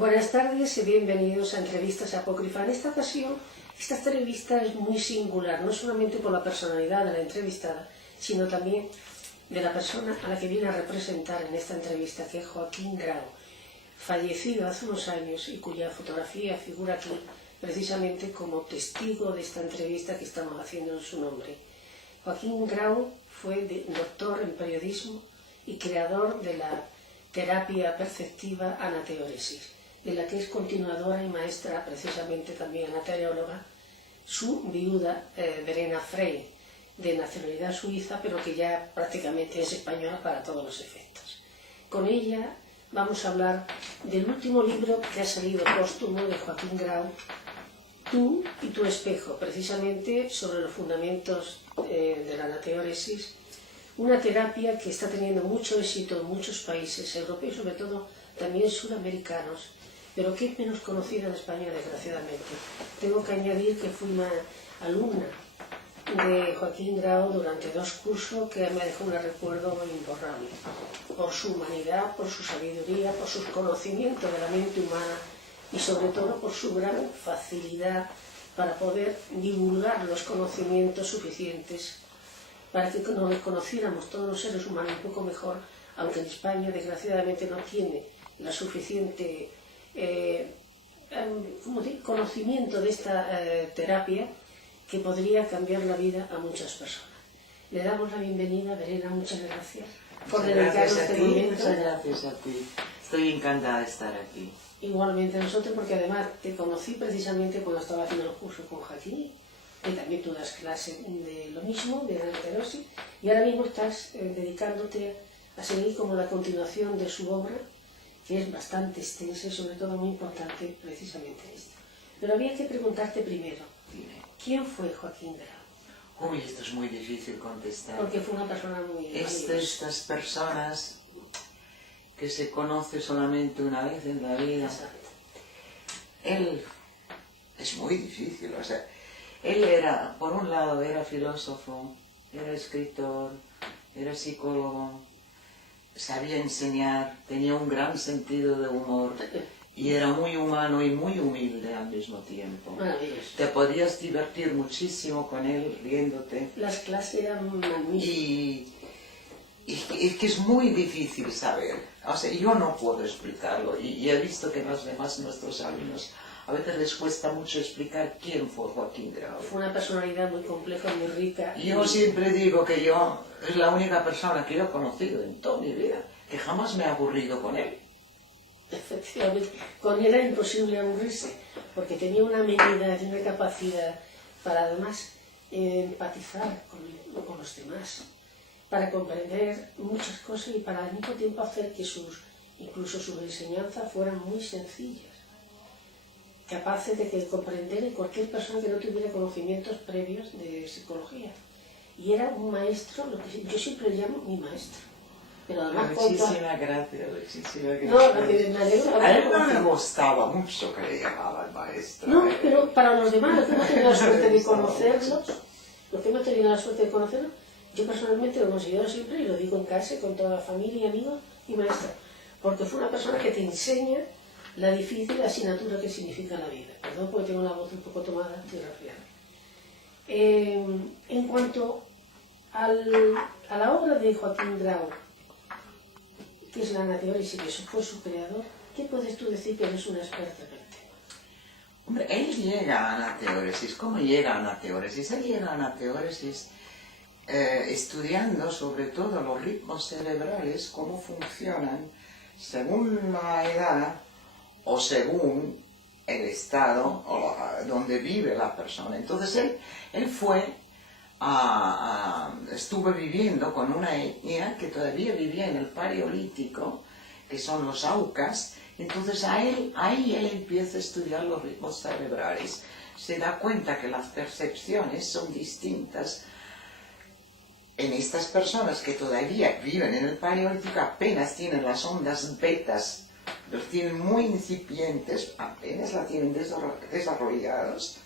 Buenas tardes y bienvenidos a Entrevistas Apócrifas. En esta ocasión, esta entrevista es muy singular, no solamente por la personalidad de la entrevistada, sino también de la persona a la que viene a representar en esta entrevista, que es Joaquín Grau, fallecido hace unos años y cuya fotografía figura aquí precisamente como testigo de esta entrevista que estamos haciendo en su nombre. Joaquín Grau fue doctor en periodismo y creador de la terapia perceptiva anateóresis, de la que es continuadora y maestra precisamente también anateóloga su viuda Verena Frey, de nacionalidad suiza, pero que ya prácticamente es española para todos los efectos. Con ella vamos a hablar del último libro que ha salido póstumo de Joaquín Grau, Tú y tu espejo, precisamente sobre los fundamentos de la anateóresis, una terapia que está teniendo mucho éxito en muchos países europeos, sobre todo también sudamericanos, pero que es menos conocida en España, desgraciadamente. Tengo que añadir que fui una alumna de Joaquín Grau durante 2 cursos que me dejó un recuerdo imborrable, por su humanidad, por su sabiduría, por sus conocimientos de la mente humana y sobre todo por su gran facilidad para poder divulgar los conocimientos suficientes para que nos conociéramos todos los seres humanos un poco mejor, aunque en España desgraciadamente no tiene la suficiente conocimiento de esta terapia que podría cambiar la vida a muchas personas. Le damos la bienvenida, Verena, muchas gracias por dedicarnos este momento. Muchas gracias a ti, estoy encantada de estar aquí. Igualmente nosotros, porque además te conocí precisamente cuando estaba haciendo los cursos con Joaquín, que también tú das clase de lo mismo, de anateóresis, y ahora mismo estás dedicándote a seguir como la continuación de su obra, que es bastante extensa y sobre todo muy importante precisamente esta. Pero había que preguntarte primero, ¿quién fue Joaquín Grau? Uy, esto es muy difícil contestar. Porque fue una persona muy Estas personas que se conoce solamente una vez en la vida. Exacto. Él es muy difícil, o sea, él era, por un lado, era filósofo, era escritor, era psicólogo, sabía enseñar, tenía un gran sentido de humor y era muy humano y muy humilde al mismo tiempo. Maravilloso. Te podías divertir muchísimo con él, riéndote. Las clases eran magníficas. Y es que es muy difícil saber, o sea, yo no puedo explicarlo y he visto que los demás, nuestros alumnos, a veces les cuesta mucho explicar quién fue Joaquín Grau. Fue una personalidad muy compleja, muy rica. Yo siempre digo que yo es la única persona que yo he conocido en toda mi vida, que jamás me he aburrido con él. Efectivamente, con él era imposible aburrirse, porque tenía una amenidad y una capacidad para además empatizar con los demás, para comprender muchas cosas y para al mismo tiempo hacer que incluso sus enseñanzas fueran muy sencillas, capaces de comprender en cualquier persona que no tuviera conocimientos previos de psicología. Y era un maestro, lo que yo siempre llamo mi maestro. Pero además Muchísimas gracias, muchísimas gracias. No, me alegro. A él no me gustaba mucho que le llamaban maestro. No, pero para los demás, los que hemos tenido la suerte de conocerlos, yo personalmente lo considero siempre, y lo digo en casa, con toda la familia y amigos y maestros, porque fue una persona que te enseña la difícil asignatura que significa la vida. Perdón porque tengo la voz un poco tomada, estoy resfriada. En cuanto a la obra de Joaquín Grau, que es la anateóresis, que fue su creador, ¿qué puedes tú decir que eres una experta en el tema? Hombre, él llega a anateóresis. ¿Cómo llega a anateóresis? Él llega a anateóresis estudiando sobre todo los ritmos cerebrales, cómo funcionan según la edad o según el estado donde vive la persona. Entonces él estuvo viviendo con una etnia que todavía vivía en el Paleolítico, que son los Aucas. Entonces ahí él empieza a estudiar los ritmos cerebrales. Se da cuenta que las percepciones son distintas en estas personas que todavía viven en el Paleolítico, apenas tienen las ondas betas, los tienen muy incipientes, apenas la tienen desarrollados,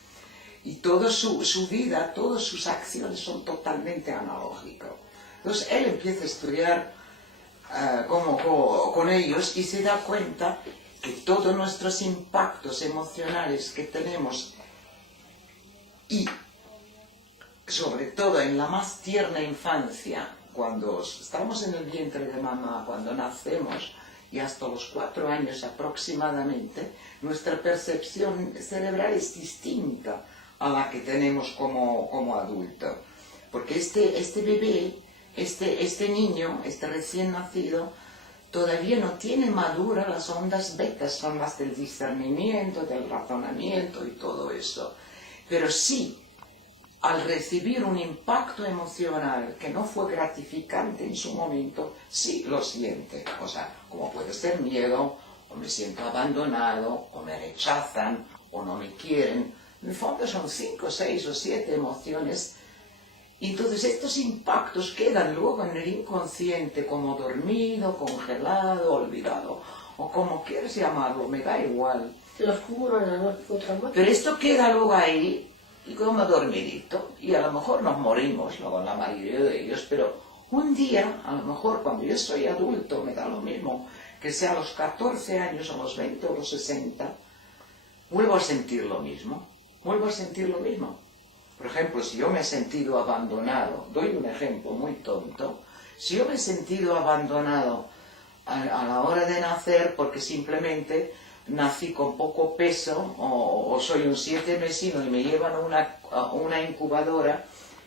y toda su vida, todas sus acciones son totalmente analógicas. Entonces él empieza a estudiar con ellos y se da cuenta que todos nuestros impactos emocionales que tenemos, y sobre todo en la más tierna infancia, cuando estamos en el vientre de mamá, cuando nacemos, y hasta los 4 años aproximadamente, nuestra percepción cerebral es distinta a la que tenemos como adulto. Porque este bebé, este niño, este recién nacido, todavía no tiene maduras las ondas betas, son las del discernimiento, del razonamiento y todo eso. Pero sí, al recibir un impacto emocional que no fue gratificante en su momento, sí lo siente. O sea, como puede ser miedo, o me siento abandonado, o me rechazan, o no me quieren. En el fondo son 5, 6 o 7 emociones. Y entonces estos impactos quedan luego en el inconsciente como dormido, congelado, olvidado, o como quieras llamarlo, me da igual. Los cúmulos analógicos traumáticos. Pero esto queda luego ahí, y como dormidito, y a lo mejor nos morimos, luego la mayoría de ellos, pero un día, a lo mejor cuando yo soy adulto, me da lo mismo, que sea a los 14 años, a los 20 o los 60, vuelvo a sentir lo mismo, Por ejemplo, si yo me he sentido abandonado, doy un ejemplo muy tonto, si yo me he sentido abandonado a la hora de nacer porque simplemente nací con poco peso o soy un 7 mesino y me llevan a una incubadora,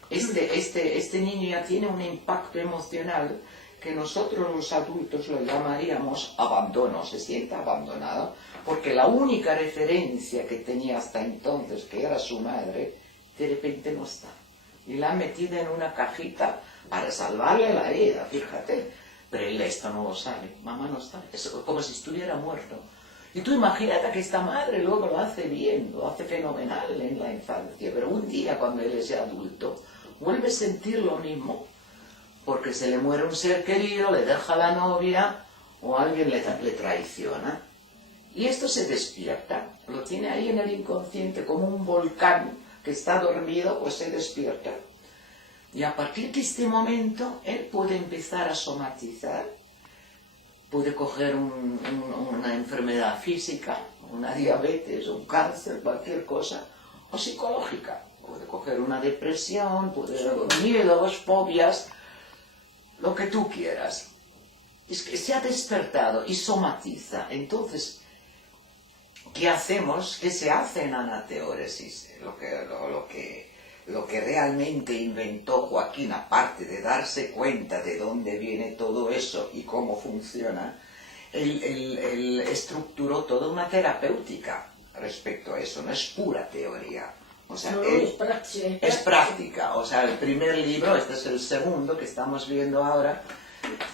este niño ya tiene un impacto emocional que nosotros los adultos lo llamaríamos abandono, se siente abandonado, porque la única referencia que tenía hasta entonces, que era su madre, de repente no está. Y la han metido en una cajita para salvarle la vida, fíjate. Pero él esto no lo sabe, mamá no está, es como si estuviera muerto. Y tú imagínate que esta madre luego lo hace bien, lo hace fenomenal en la infancia, pero un día cuando él es adulto, vuelve a sentir lo mismo, porque se le muere un ser querido, le deja la novia, o alguien le traiciona. Y esto se despierta, lo tiene ahí en el inconsciente como un volcán que está dormido, pues se despierta. Y a partir de este momento, él puede empezar a somatizar, puede coger una enfermedad física, una diabetes, un cáncer, cualquier cosa, o psicológica. Puede coger una depresión, puede haber miedos, fobias, lo que tú quieras. Es que se ha despertado y somatiza. Entonces, ¿qué hacemos? ¿Qué se hace en anateóresis? Lo que realmente inventó Joaquín, aparte de darse cuenta de dónde viene todo eso y cómo funciona, él estructuró toda una terapéutica respecto a eso, no es pura teoría. O sea, no, es práctica. O sea, el primer libro, este es el segundo que estamos viendo ahora,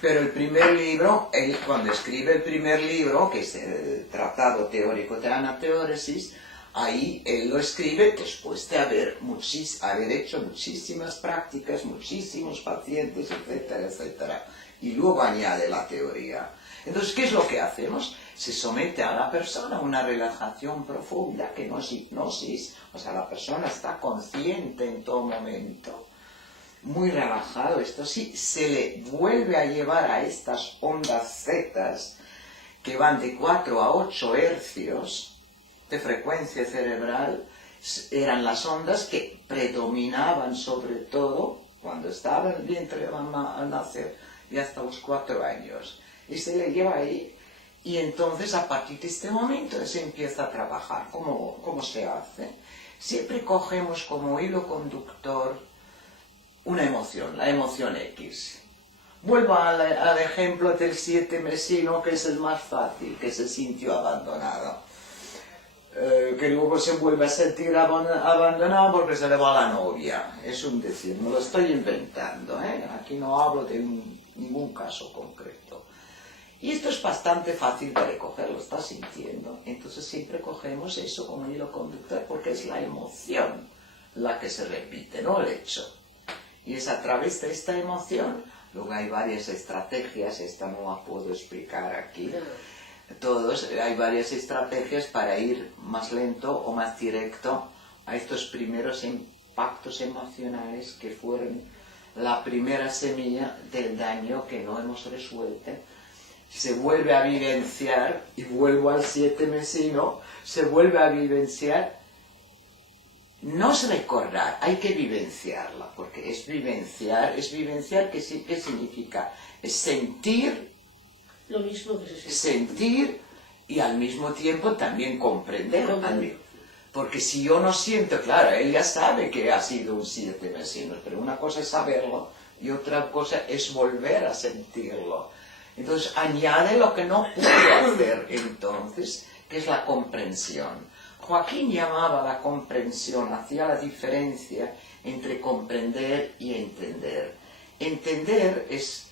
pero el primer libro, él cuando escribe el primer libro, que es el Tratado Teórico de Anateóresis, ahí él lo escribe después de haber hecho muchísimas prácticas, muchísimos pacientes, etcétera, etcétera. Y luego añade la teoría. Entonces, ¿qué es lo que hacemos? Se somete a la persona a una relajación profunda, que no es hipnosis, o sea, la persona está consciente en todo momento, muy relajado, esto sí, se le vuelve a llevar a estas ondas zetas que van de 4 a 8 hercios, de frecuencia cerebral, eran las ondas que predominaban sobre todo cuando estaba en el vientre de mamá al nacer y hasta los 4 años. Y se le lleva ahí, y entonces a partir de este momento se empieza a trabajar. ¿Cómo se hace? Siempre cogemos como hilo conductor una emoción, la emoción X. Vuelvo al ejemplo del 7 mesino, que es el más fácil, que se sintió abandonado. Que luego se vuelve a sentir abandonado porque se le va la novia. Es un decir, me lo estoy inventando, ¿eh? Aquí no hablo de ningún caso concreto. Y esto es bastante fácil de recoger, lo estás sintiendo. Entonces siempre cogemos eso como hilo conductor porque es la emoción la que se repite, no el hecho. Y es a través de esta emoción, luego hay varias estrategias, esta no la puedo explicar aquí, hay varias estrategias para ir más lento o más directo a estos primeros impactos emocionales que fueron la primera semilla del daño que no hemos resuelto se vuelve a vivenciar, y vuelvo al 7 mesino, se vuelve a vivenciar. No es recordar, hay que vivenciarla, porque es vivenciar, ¿qué significa? Es sentir, Lo mismo que se siente. sentir y al mismo tiempo también comprender. Porque si yo no siento, claro, ella sabe que ha sido un 7 vecinos, pero una cosa es saberlo y otra cosa es volver a sentirlo. Entonces añade lo que no pudo hacer entonces, que es la comprensión. Joaquín llamaba la comprensión, hacía la diferencia entre comprender y entender. Entender es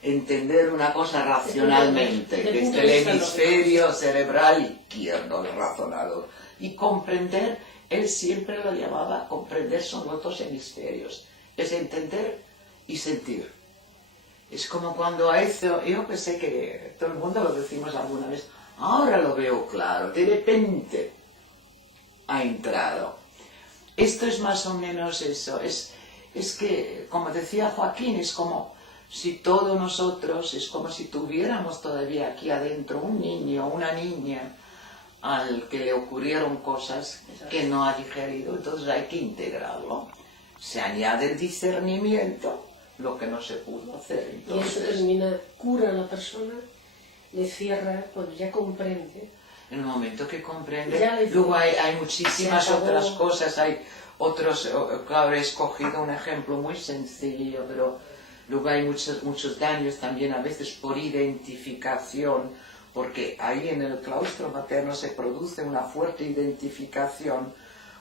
entender una cosa racionalmente, desde el hemisferio cerebral izquierdo, el razonador. Y comprender, él siempre lo llamaba, comprender son los dos hemisferios, es entender y sentir. Es como cuando a eso, yo pensé que todo el mundo lo decimos alguna vez, ahora lo veo claro, de repente ha entrado. Esto es más o menos eso, es que, como decía Joaquín, es como si todos nosotros, es como si tuviéramos todavía aquí adentro un niño, una niña, al que le ocurrieron cosas que no ha digerido, entonces hay que integrarlo. Se añade el discernimiento, lo que no se pudo hacer. Entonces, y eso termina, cura a la persona, le cierra, cuando ya comprende. En el momento que comprende, luego hay muchísimas otras cosas, hay otros, claro, he escogido un ejemplo muy sencillo, pero luego hay muchos daños también a veces por identificación, porque ahí en el claustro materno se produce una fuerte identificación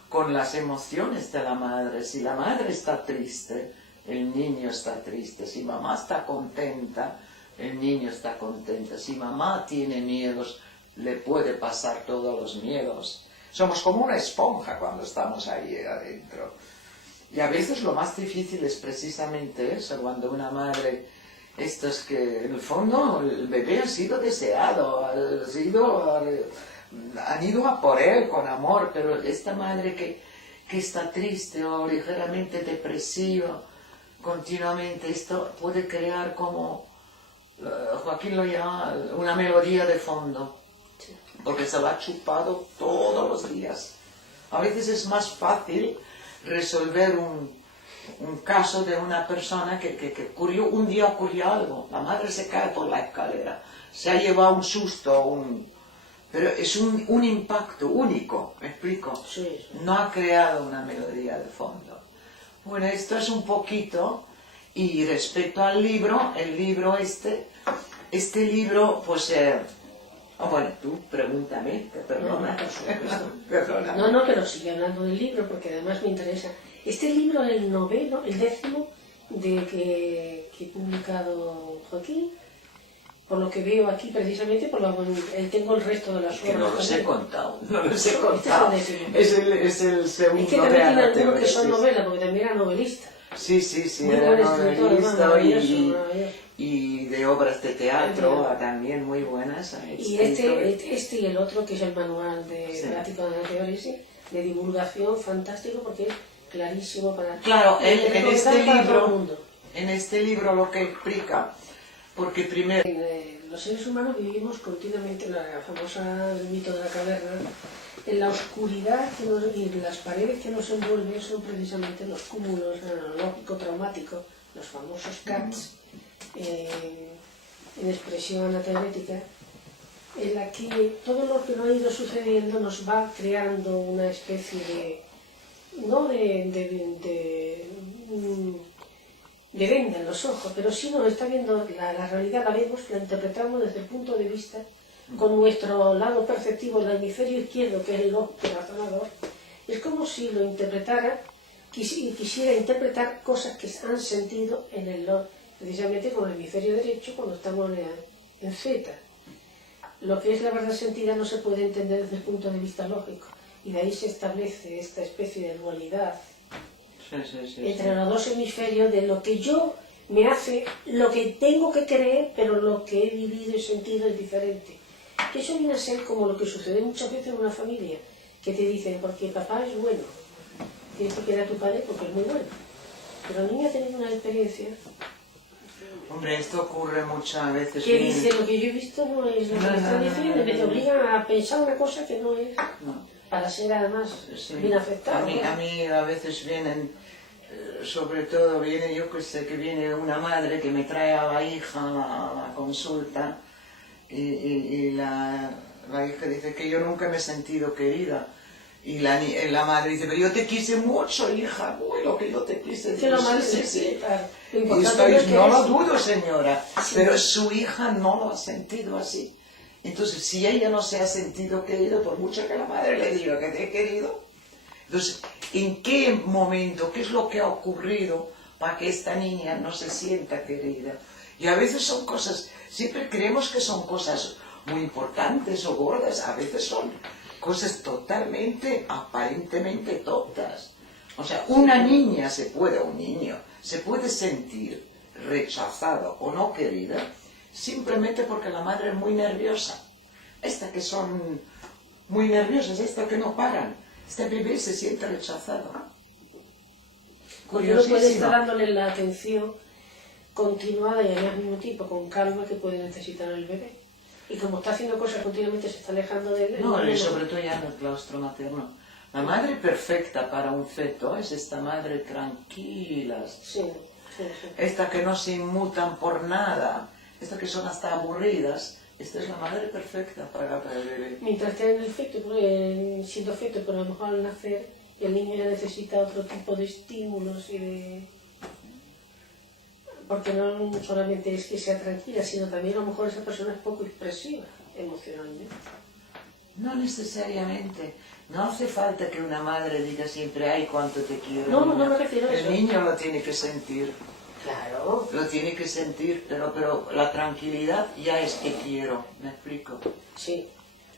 con las emociones de la madre. Si la madre está triste, el niño está triste. Si mamá está contenta, el niño está contento. Si mamá tiene miedos, le puede pasar todos los miedos. Somos como una esponja cuando estamos ahí adentro. Y a veces lo más difícil es precisamente eso, cuando una madre, esto es que en el fondo el bebé ha sido deseado, han ido a por él con amor, pero esta madre que está triste o ligeramente depresiva continuamente, esto puede crear como, Joaquín lo llama, una melodía de fondo, porque se lo ha chupado todos los días. A veces es más fácil resolver un caso de una persona que un día ocurrió algo, la madre se cae por la escalera, se ha llevado un susto, pero es un impacto único, ¿me explico? Sí. No ha creado una melodía de fondo. Bueno, esto es un poquito, y respecto al libro, el libro este libro, pues, bueno, tú pregúntame, te perdona. Perdona. No, pero sigue hablando del libro, porque además me interesa. Este libro es el noveno, el 10º que he publicado Joaquín, por lo que veo aquí precisamente, tengo el resto de las obras. Que no los he contado, no los he Este contado. Es el segundo. Es que también tiene algunos que son novelas, porque también era novelista. Sí, muy era novelista y de obras de teatro también muy buenas. Y este y el otro, que es el manual de práctica de la teoría, de divulgación, fantástico, porque es clarísimo para... Claro, en este libro lo que explica, porque primero... Los seres humanos vivimos continuamente la famosa mito de la caverna, en la oscuridad y las paredes que nos envuelven son precisamente los cúmulos neurológico-traumáticos, los famosos CATs, en expresión anateórica, en la que todo lo que nos ha ido sucediendo nos va creando una especie de, no de venda en los ojos, pero sí nos está viendo la realidad, la vemos, la interpretamos desde el punto de vista con nuestro lado perceptivo, el hemisferio izquierdo, que es el razonador. Es como si lo interpretara, quisiera interpretar cosas que han sentido en el precisamente con el hemisferio derecho cuando estamos en Z. Lo que es la verdad sentida no se puede entender desde el punto de vista lógico, y de ahí se establece esta especie de dualidad entre los dos hemisferios de lo que yo me hace, lo que tengo que creer, pero lo que he vivido y sentido es diferente. Que eso viene a ser como lo que sucede muchas veces en una familia, que te dicen, porque papá es bueno, tienes que querer a tu padre porque es muy bueno. Pero el niño ha tenido una experiencia. Hombre, esto ocurre muchas veces. Que dice, lo que yo he visto no es lo que me están diciendo, me obligan a pensar una cosa que no es, para ser además bien afectado. A mí a veces vienen, sobre todo viene, yo que sé, que viene una madre que me trae a la hija a la consulta y la hija dice que yo nunca me he sentido querida. Y la madre dice, pero yo te quise mucho, hija, uy, lo que yo te quise. Sí, sí. Claro. Y estoy, no lo dudo, señora, pero su hija no lo ha sentido así. Entonces, si ella no se ha sentido querida, por mucho que la madre le diga que te he querido, entonces, ¿en qué momento, qué es lo que ha ocurrido para que esta niña no se sienta querida? Y a veces son cosas, siempre creemos que son cosas muy importantes o gordas, a veces son cosas totalmente, aparentemente tontas. O sea, una niña un niño se puede sentir rechazado o no querida simplemente porque la madre es muy nerviosa. Estas que son muy nerviosas, estas que no paran. Este bebé se siente rechazado. Porque no puede estar dándole la atención continuada y al mismo tiempo con calma que puede necesitar el bebé. Y como está haciendo cosas continuamente, se está alejando de él. No, y sobre todo ya en el claustro materno. La madre perfecta para un feto es esta madre tranquila. Sí. Esta que no se inmutan por nada. Estas que son hasta aburridas. Esta es la madre perfecta para el bebé. Mientras esté en el feto, siendo feto, pero a lo mejor al nacer, el niño ya necesita otro tipo de estímulos y de... Porque no solamente es que sea tranquila, sino también a lo mejor esa persona es poco expresiva emocionalmente. No necesariamente. No hace falta que una madre diga siempre, ay, cuánto te quiero. No me refiero a eso. El niño lo tiene que sentir. Claro. Lo tiene que sentir, pero la tranquilidad ya es que quiero. ¿Me explico? Sí.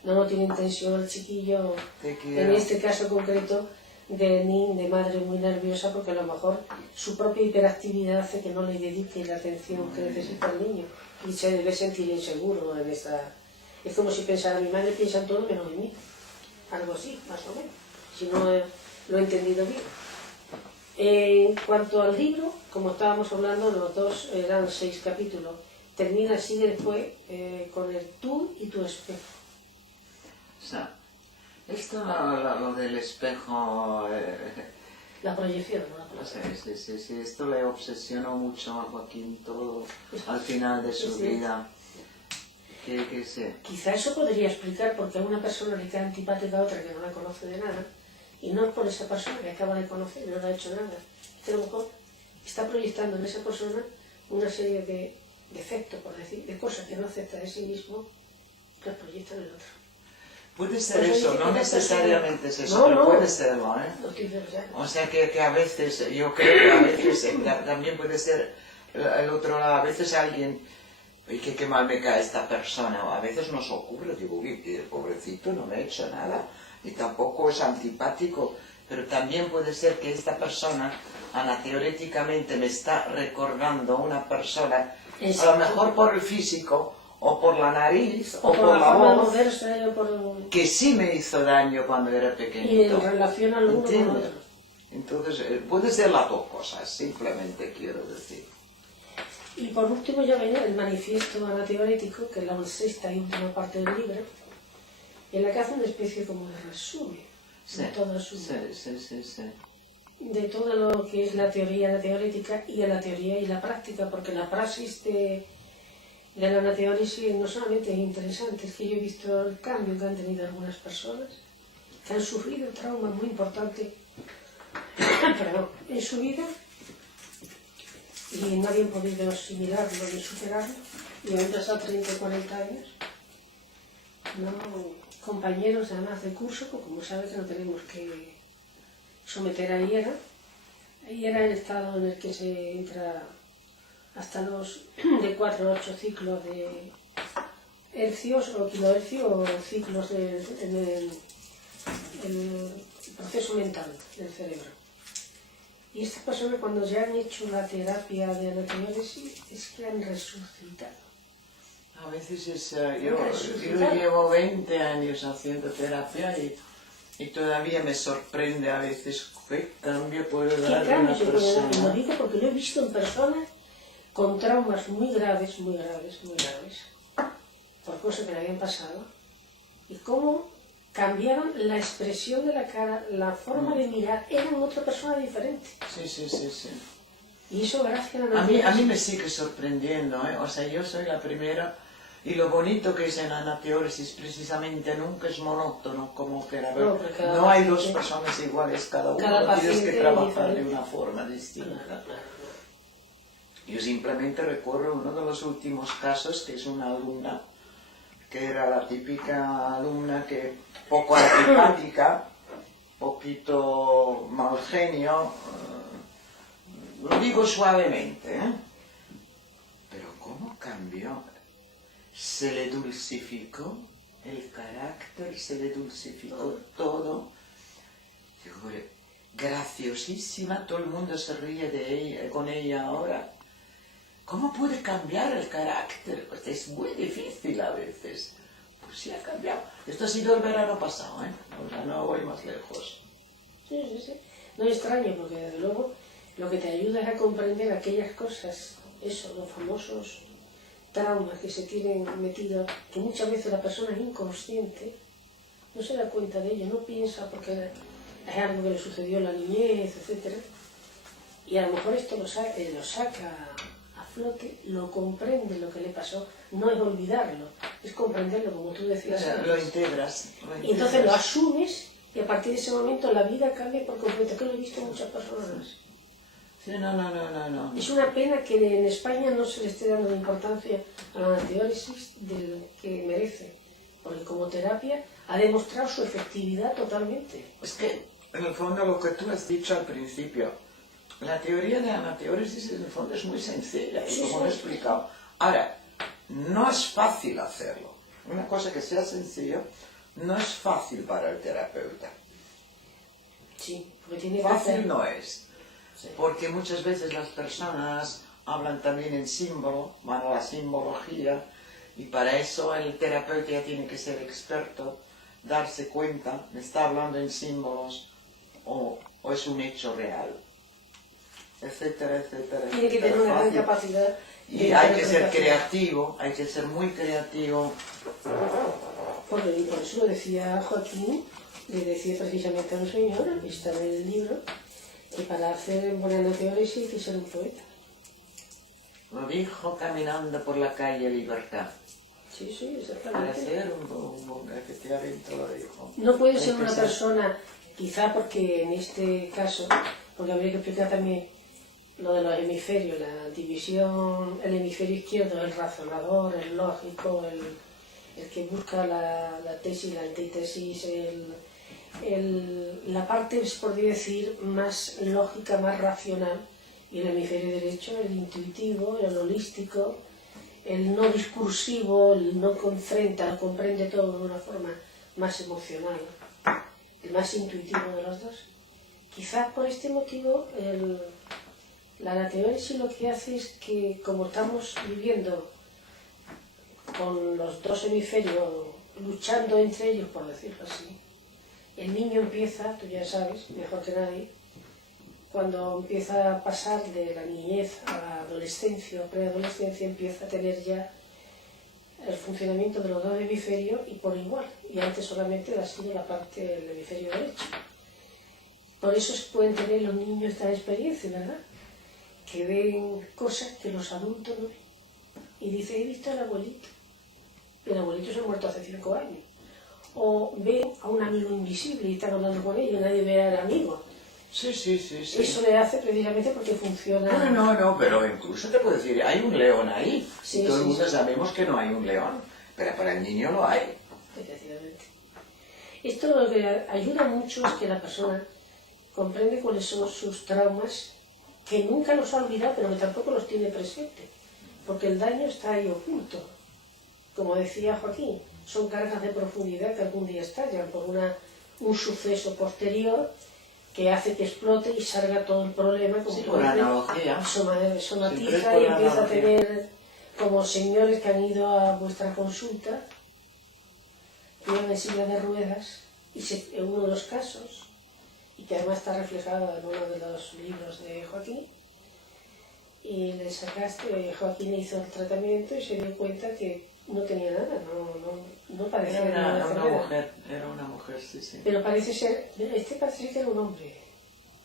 No tiene intención el chiquillo, Te quiero. en este caso concreto, de madre muy nerviosa, porque a lo mejor su propia hiperactividad hace que no le dedique la atención que necesita el niño y se debe sentir inseguro en esta... Es como si pensara, mi madre piensa en todo menos en mí, algo así, más o menos, si no lo he entendido bien. En cuanto al libro, como estábamos hablando, los dos eran 6 capítulos, termina así después con el tú y tu espejo. O sea, esto lo del espejo... La proyección, ¿no? Sí, esto le obsesionó mucho a Joaquín todo al final de su vida. Que sé. Quizá eso podría explicar por qué a una persona le cae antipática a otra que no la conoce de nada, y no es por esa persona que acaba de conocer y no le ha hecho nada. Es que a lo mejor está proyectando en esa persona una serie de defectos, por decir, de cosas que no acepta de sí mismo, que las proyecta en el otro. Puede ser eso, no necesariamente es eso, pero puede serlo, ¿eh? O sea que a veces, yo creo que a veces también puede ser el otro lado, a veces alguien, y que qué mal me cae esta persona, o a veces nos ocurre, digo, uy, pobrecito, no me ha hecho nada, y tampoco es antipático, pero también puede ser que esta persona, teóricamente me está recordando a una persona, a lo mejor por el físico, o por la nariz, o por la voz, que sí me hizo daño cuando era pequeñito. Y en relación al uno con otro. Entonces, puede ser las dos cosas, simplemente quiero decir. Y por último ya viene el manifiesto anateorético, que es la 6ª y última parte del libro, en la que hace una especie como de resumen de todo lo que es la teoría anateorética y de la teoría y la práctica, porque la praxis de la anateoresis no solamente es interesante, es que yo he visto el cambio que han tenido algunas personas que han sufrido traumas muy importantes en su vida y no habían podido asimilarlo ni superarlo, y han pasado 30 o 40 años, ¿no? Compañeros además de curso, pues como sabes que no tenemos que someter a hiera. Hiera es el estado en el que se entra hasta los de 4 a 8 ciclos de hercios o kilohercios o ciclos en el proceso mental del cerebro. Y estas personas, cuando ya han hecho la terapia de anateoresis, es que han resucitado. A veces yo llevo 20 años haciendo terapia y todavía me sorprende a veces qué cambio puedo dar a una persona. Lo digo porque lo he visto en personas con traumas muy graves, por cosas que le habían pasado, y cómo cambiaban la expresión de la cara, la forma de mirar, eran otra persona diferente. Sí. Y eso gracias a la A mí me sigue sorprendiendo, ¿eh? O sea, yo soy la primera, y lo bonito que es en anateoresis precisamente nunca es monótono, como que no hay dos personas iguales, cada uno tienes que trabajar de una forma distinta. Claro. Yo simplemente recuerdo uno de los últimos casos, que es una alumna, que era la típica alumna que poco antipática, poquito mal genio, lo digo suavemente, ¿eh? Pero ¿cómo cambió? Se le dulcificó el carácter, se le dulcificó todo. Digo, graciosísima, todo el mundo se ríe de ella, con ella ahora. ¿Cómo puede cambiar el carácter? Pues es muy difícil a veces. Pues sí ha cambiado. Esto ha sido el verano pasado, ¿eh? O sea, no voy más lejos. Sí. No es extraño, porque desde luego lo que te ayuda es a comprender aquellas cosas, eso, los famosos traumas que se tienen metidos, que muchas veces la persona es inconsciente, no se da cuenta de ello, no piensa porque es algo que le sucedió en la niñez, etc. Y a lo mejor esto lo saca a flote, lo comprende lo que le pasó, no es olvidarlo, es comprenderlo, como tú decías. Lo integras. Y entonces lo asumes y a partir de ese momento la vida cambia por completo, que lo he visto en muchas personas. Sí, no. Es una pena que en España no se le esté dando la importancia a la anateóresis que merece, porque como terapia ha demostrado su efectividad totalmente. Es que, en el fondo, lo que tú has dicho al principio, la teoría de anateóresis, en el fondo, es muy sencilla, y como lo he explicado. Ahora, no es fácil hacerlo. Una cosa que sea sencillo, no es fácil para el terapeuta. Sí, porque tiene fácil no es. Sí. Porque muchas veces las personas hablan también en símbolo, van a la simbología, y para eso el terapeuta ya tiene que ser experto, darse cuenta, ¿me está hablando en símbolos o es un hecho real? Etcétera. Tiene que tener una gran capacidad. Y hay que ser creativo, hay que ser muy creativo. Por eso lo decía Joaquín, le decía precisamente a un señor, está en el libro, que para hacer buena anateóresis hay que ser un poeta. Lo dijo caminando por la calle Libertad. Sí, exactamente. Para ser efectivamente lo dijo. No puede ser una persona, quizá porque en este caso, porque habría que explicar también lo de los hemisferios, la división, el hemisferio izquierdo, el razonador, el lógico, el que busca la tesis, la antítesis, la parte, podría decir, más lógica, más racional, y el hemisferio derecho, el intuitivo, el holístico, el no discursivo, el no confronta, comprende todo de una forma más emocional, el más intuitivo de los dos. Quizás por este motivo la anateóresis lo que hace es que, como estamos viviendo con los dos hemisferios luchando entre ellos, por decirlo así, el niño empieza, tú ya sabes, mejor que nadie, cuando empieza a pasar de la niñez a la adolescencia o preadolescencia, empieza a tener ya el funcionamiento de los dos hemisferios y por igual, y antes solamente ha sido la parte del hemisferio derecho. Por eso se pueden tener los niños esta experiencia, ¿verdad? Que ven cosas que los adultos no ven. Y dice, he visto al abuelito. El abuelito se ha muerto hace 5 años. O ven a un amigo invisible y están hablando con ellos, nadie ve al amigo. Sí. Eso le hace precisamente porque funciona... No, pero incluso te puedo decir, hay un león ahí. Sí, todo el mundo sí. sabemos que no hay un león, pero para el niño lo hay. Efectivamente. Esto lo que ayuda mucho es que la persona comprende cuáles son sus traumas, que nunca los ha olvidado, pero que tampoco los tiene presente, porque el daño está ahí oculto. Como decía Joaquín, son cargas de profundidad que algún día estallan por un suceso posterior que hace que explote y salga todo el problema, como por analogía. somatiza y empieza a tener como señores que han ido a vuestra consulta, que iban en silla de ruedas, y en uno de los casos, y que además está reflejado en uno de los libros de Joaquín, y le sacaste, Joaquín hizo el tratamiento y se dio cuenta que no tenía nada, no padecía ninguna enfermedad. Era una mujer, sí, sí. Pero parece ser, parece que era un hombre,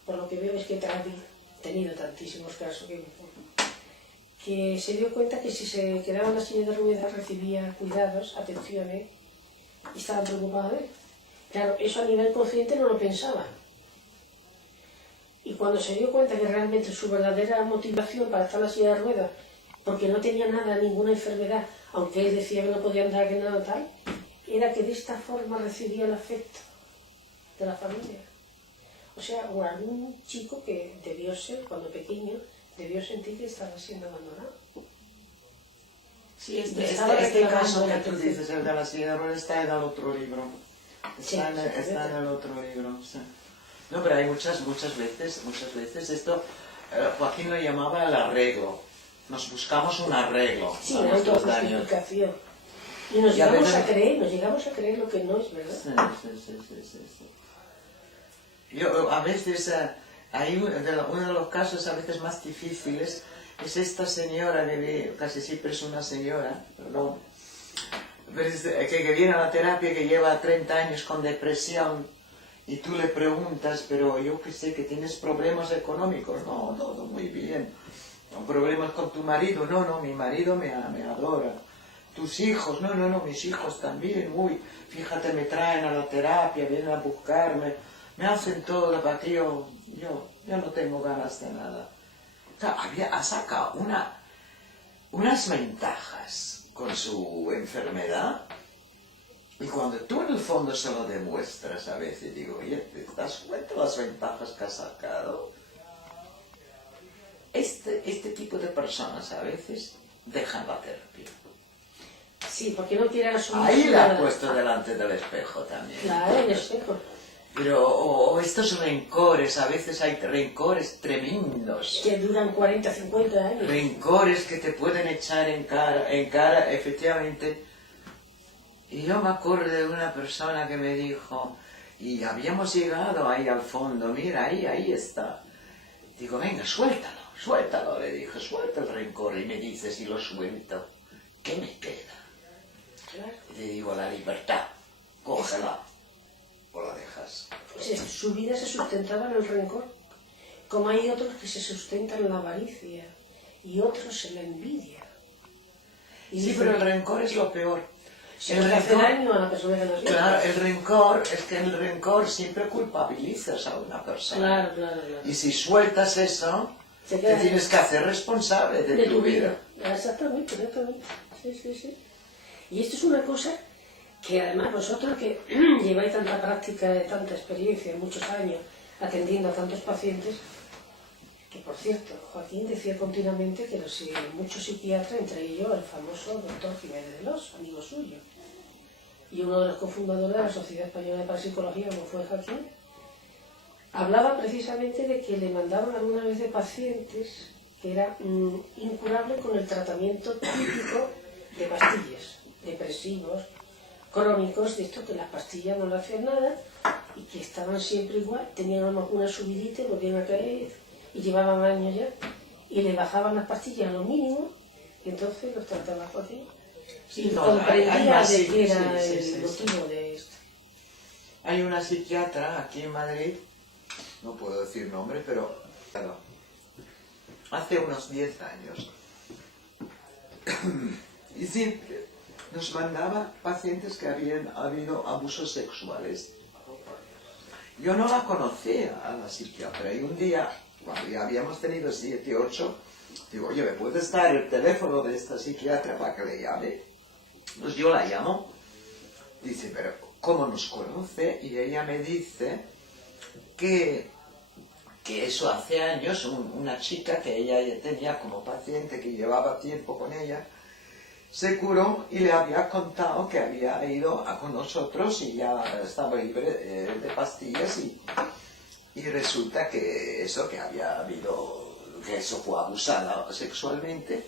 por lo que veo es que ha tenido tantísimos casos que se dio cuenta que si se quedaba en la silla de ruedas recibía cuidados, atenciones, y estaban preocupados de él. Claro, eso a nivel consciente no lo pensaba. Y cuando se dio cuenta que realmente su verdadera motivación para estar en la silla de ruedas, porque no tenía nada, ninguna enfermedad, aunque él decía que no podía andar, que nada tal, era que de esta forma recibía el afecto de la familia. O sea, algún chico que debió ser, cuando pequeño, debió sentir que estaba siendo abandonado. Sí, este caso que tú dices, el de la silla de ruedas, está en el otro libro. Está en el otro libro, sí. No, pero hay muchas veces esto, Joaquín lo llamaba el arreglo. Nos buscamos un arreglo. Sí, la autojustificación. Y nos llegamos a creer lo que no es verdad. Sí. Yo, a veces, uno de los casos a veces más difíciles es esta señora, casi siempre es una señora, perdón, que viene a la terapia, que lleva 30 años con depresión, y tú le preguntas, pero yo que sé, que tienes problemas económicos. No, todo muy bien. ¿Problemas con tu marido? No, mi marido me adora. ¿Tus hijos? No, mis hijos también. Uy, fíjate, me traen a la terapia, vienen a buscarme, me hacen todo para que yo no tengo ganas de nada. O sea, ha sacado unas ventajas con su enfermedad, y cuando tú en el fondo se lo demuestras a veces, digo, oye, ¿te das cuenta de las ventajas que has sacado? Este tipo de personas a veces dejan la terapia. Sí, porque no quieren asumir. Ahí la has puesto delante del espejo también. Claro, el espejo. Pero o estos rencores, a veces hay rencores tremendos. Que duran 40, 50 años. Rencores que te pueden echar en cara, efectivamente. Y yo me acuerdo de una persona que me dijo, y habíamos llegado ahí al fondo, mira, ahí está. Digo, venga, suéltalo, le dije, suelta el rencor. Y me dice, si lo suelto, ¿qué me queda? Claro. Y le digo, la libertad, cógela o la dejas. Pues su vida se sustentaba en el rencor, como hay otros que se sustentan en la avaricia y otros en la envidia. Y sí, pero el rencor es lo peor. El hace daño a la persona que nos viene. Claro, el rencor, es que el rencor siempre culpabilizas a una persona. Claro. Y si sueltas eso, te tienes que hacer responsable de tu vida. Exactamente. Sí. Y esto es una cosa que además vosotros que lleváis tanta práctica, tanta experiencia, muchos años atendiendo a tantos pacientes, que por cierto, Joaquín decía continuamente que muchos psiquiatras, entre ellos el famoso doctor Jiménez de Los, amigo suyo, y uno de los cofundadores de la Sociedad Española de Parapsicología, como fue Joaquín, hablaba precisamente de que le mandaban alguna vez de pacientes que era incurable con el tratamiento típico de pastillas, depresivos, crónicos, de esto que las pastillas no le hacían nada y que estaban siempre igual, tenían una subidita y volvían a caer y llevaban años ya y le bajaban las pastillas a lo mínimo y entonces los trataba Joaquín. Sí, y no, comprendía de qué era el motivo de esto. Hay una psiquiatra aquí en Madrid, no puedo decir nombre, pero claro, hace unos 10 años y siempre nos mandaba pacientes que habían habido abusos sexuales. Yo no la conocía a la psiquiatra y un día, cuando ya habíamos tenido 7, 8, digo, oye, ¿me puedes dar el teléfono de esta psiquiatra para que le llame? Pues yo la llamo, dice, pero ¿cómo nos conoce? Y ella me dice que eso hace años, una chica que ella ya tenía como paciente, que llevaba tiempo con ella, se curó y le había contado que había ido con nosotros y ya estaba libre de pastillas y resulta que eso, que había habido, que eso fue abusada sexualmente.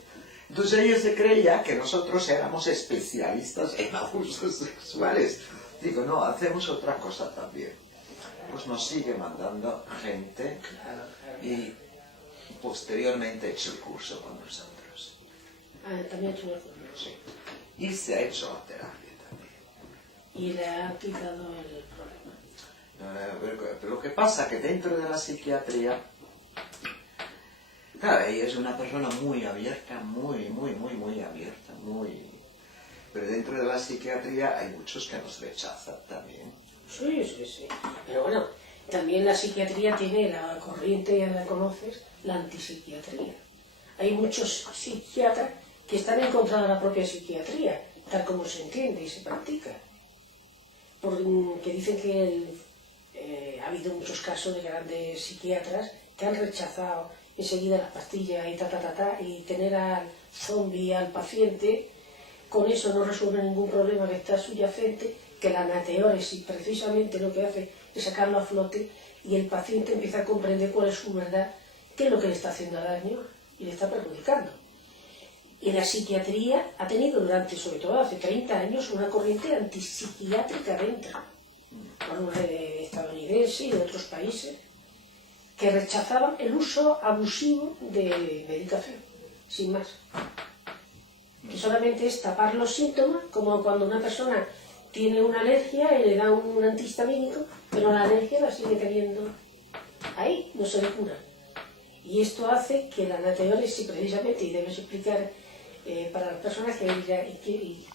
Entonces ella se creía que nosotros éramos especialistas en abusos sexuales. Digo, no, hacemos otra cosa también. Pues nos sigue mandando gente y posteriormente he hecho el curso con nosotros. Ah, también ha hecho una cosa. Sí. Y se ha hecho la terapia también. Y le ha quitado el problema. Pero lo que pasa es que dentro de la psiquiatría, claro, ella es una persona muy abierta, muy abierta, Pero dentro de la psiquiatría hay muchos que nos rechazan también. Sí. Pero bueno, también la psiquiatría tiene la corriente, ya la conoces, la antipsiquiatría. Hay muchos psiquiatras que están en contra de la propia psiquiatría, tal como se entiende y se practica. Porque dicen que ha habido muchos casos de grandes psiquiatras que han rechazado enseguida las pastillas y tener al zombie, al paciente, con eso no resuelve ningún problema que está subyacente, que la anateóresis precisamente lo que hace es sacarlo a flote y el paciente empieza a comprender cuál es su verdad, qué es lo que le está haciendo daño y le está perjudicando. Y la psiquiatría ha tenido durante, sobre todo hace 30 años, una corriente antipsiquiátrica dentro, estadounidense y de otros países, que rechazaban el uso abusivo de medicación, sin más. Que solamente es tapar los síntomas, como cuando una persona tiene una alergia y le da un antihistamínico, pero la alergia la sigue teniendo ahí, no se le cura. Y esto hace que la anateóresis, precisamente, y debes explicar para las personas que digan,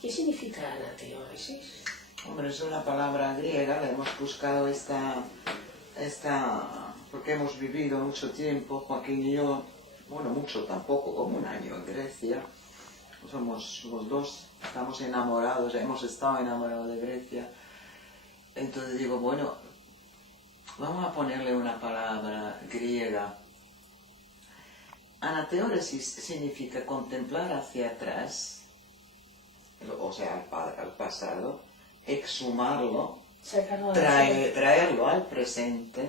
¿qué significa anateóresis? Hombre, es una palabra griega, la hemos buscado porque hemos vivido mucho tiempo, Joaquín y yo, bueno, mucho tampoco, como un año en Grecia. Somos los dos, estamos enamorados, hemos estado enamorados de Grecia. Entonces digo, bueno, vamos a ponerle una palabra griega. Anateóresis significa contemplar hacia atrás, o sea, al pasado, exhumarlo, traerlo al presente,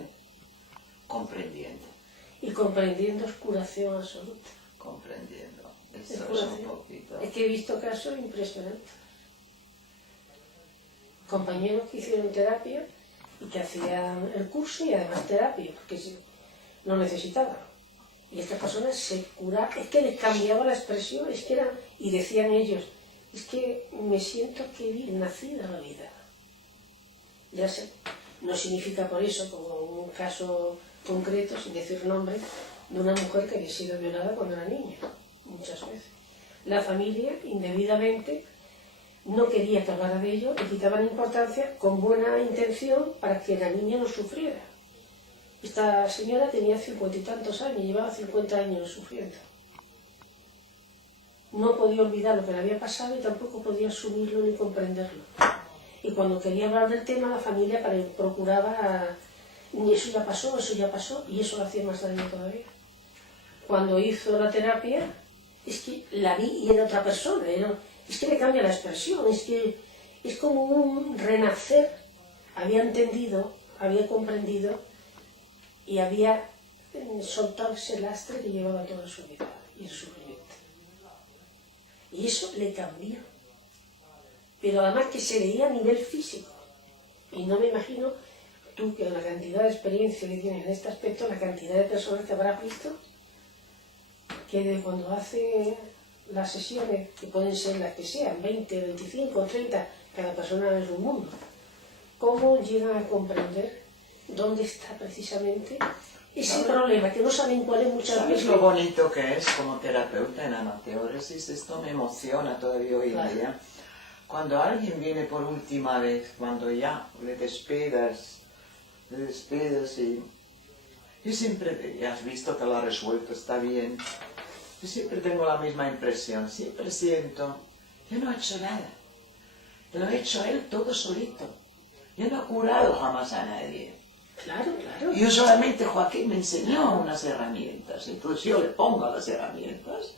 comprendiendo. Y comprendiendo es curación absoluta. Comprendiendo. Eso es un poquito. Es que he visto casos impresionantes. Compañeros que hicieron terapia y que hacían el curso y además terapia, porque lo necesitaban. Y estas personas se curaban, es que les cambiaba la expresión, es que eran, y decían ellos, es que me siento que bien nacida la vida. Ya sé, no significa por eso, como un caso concreto, sin decir nombre, de una mujer que había sido violada cuando era niña, muchas veces. La familia, indebidamente, no quería que hablara de ello, le quitaban importancia con buena intención para que la niña no sufriera. Esta señora tenía 50 y tantos años, llevaba 50 años sufriendo. No podía olvidar lo que le había pasado y tampoco podía asumirlo ni comprenderlo. Y cuando quería hablar del tema, la familia procuraba, eso ya pasó, y eso le hacía más daño todavía. Cuando hizo la terapia, es que la vi y era otra persona, es que le cambia la expresión, es como un renacer. Había entendido, había comprendido y había soltado ese lastre que llevaba toda su vida y el sufrimiento. Y eso le cambió. Pero además que se veía a nivel físico. Y no me imagino tú que la cantidad de experiencia que tienes en este aspecto, la cantidad de personas que habrás visto, que de cuando hace las sesiones, que pueden ser las que sean, 20, 25, 30, cada persona es un mundo, cómo llegan a comprender dónde está precisamente ese problema, que no saben cuál es muchas veces. ¿Sabes lo bonito que es como terapeuta en anateóresis? Esto me emociona todavía hoy en día. Cuando alguien viene por última vez, cuando ya le despidas y yo siempre, ya has visto que lo ha resuelto, está bien, yo siempre tengo la misma impresión, siempre siento, yo no he hecho nada, lo ha hecho él todo solito, yo no he curado jamás a nadie. Claro, claro. Yo solamente, Joaquín me enseñó unas herramientas, entonces yo le pongo las herramientas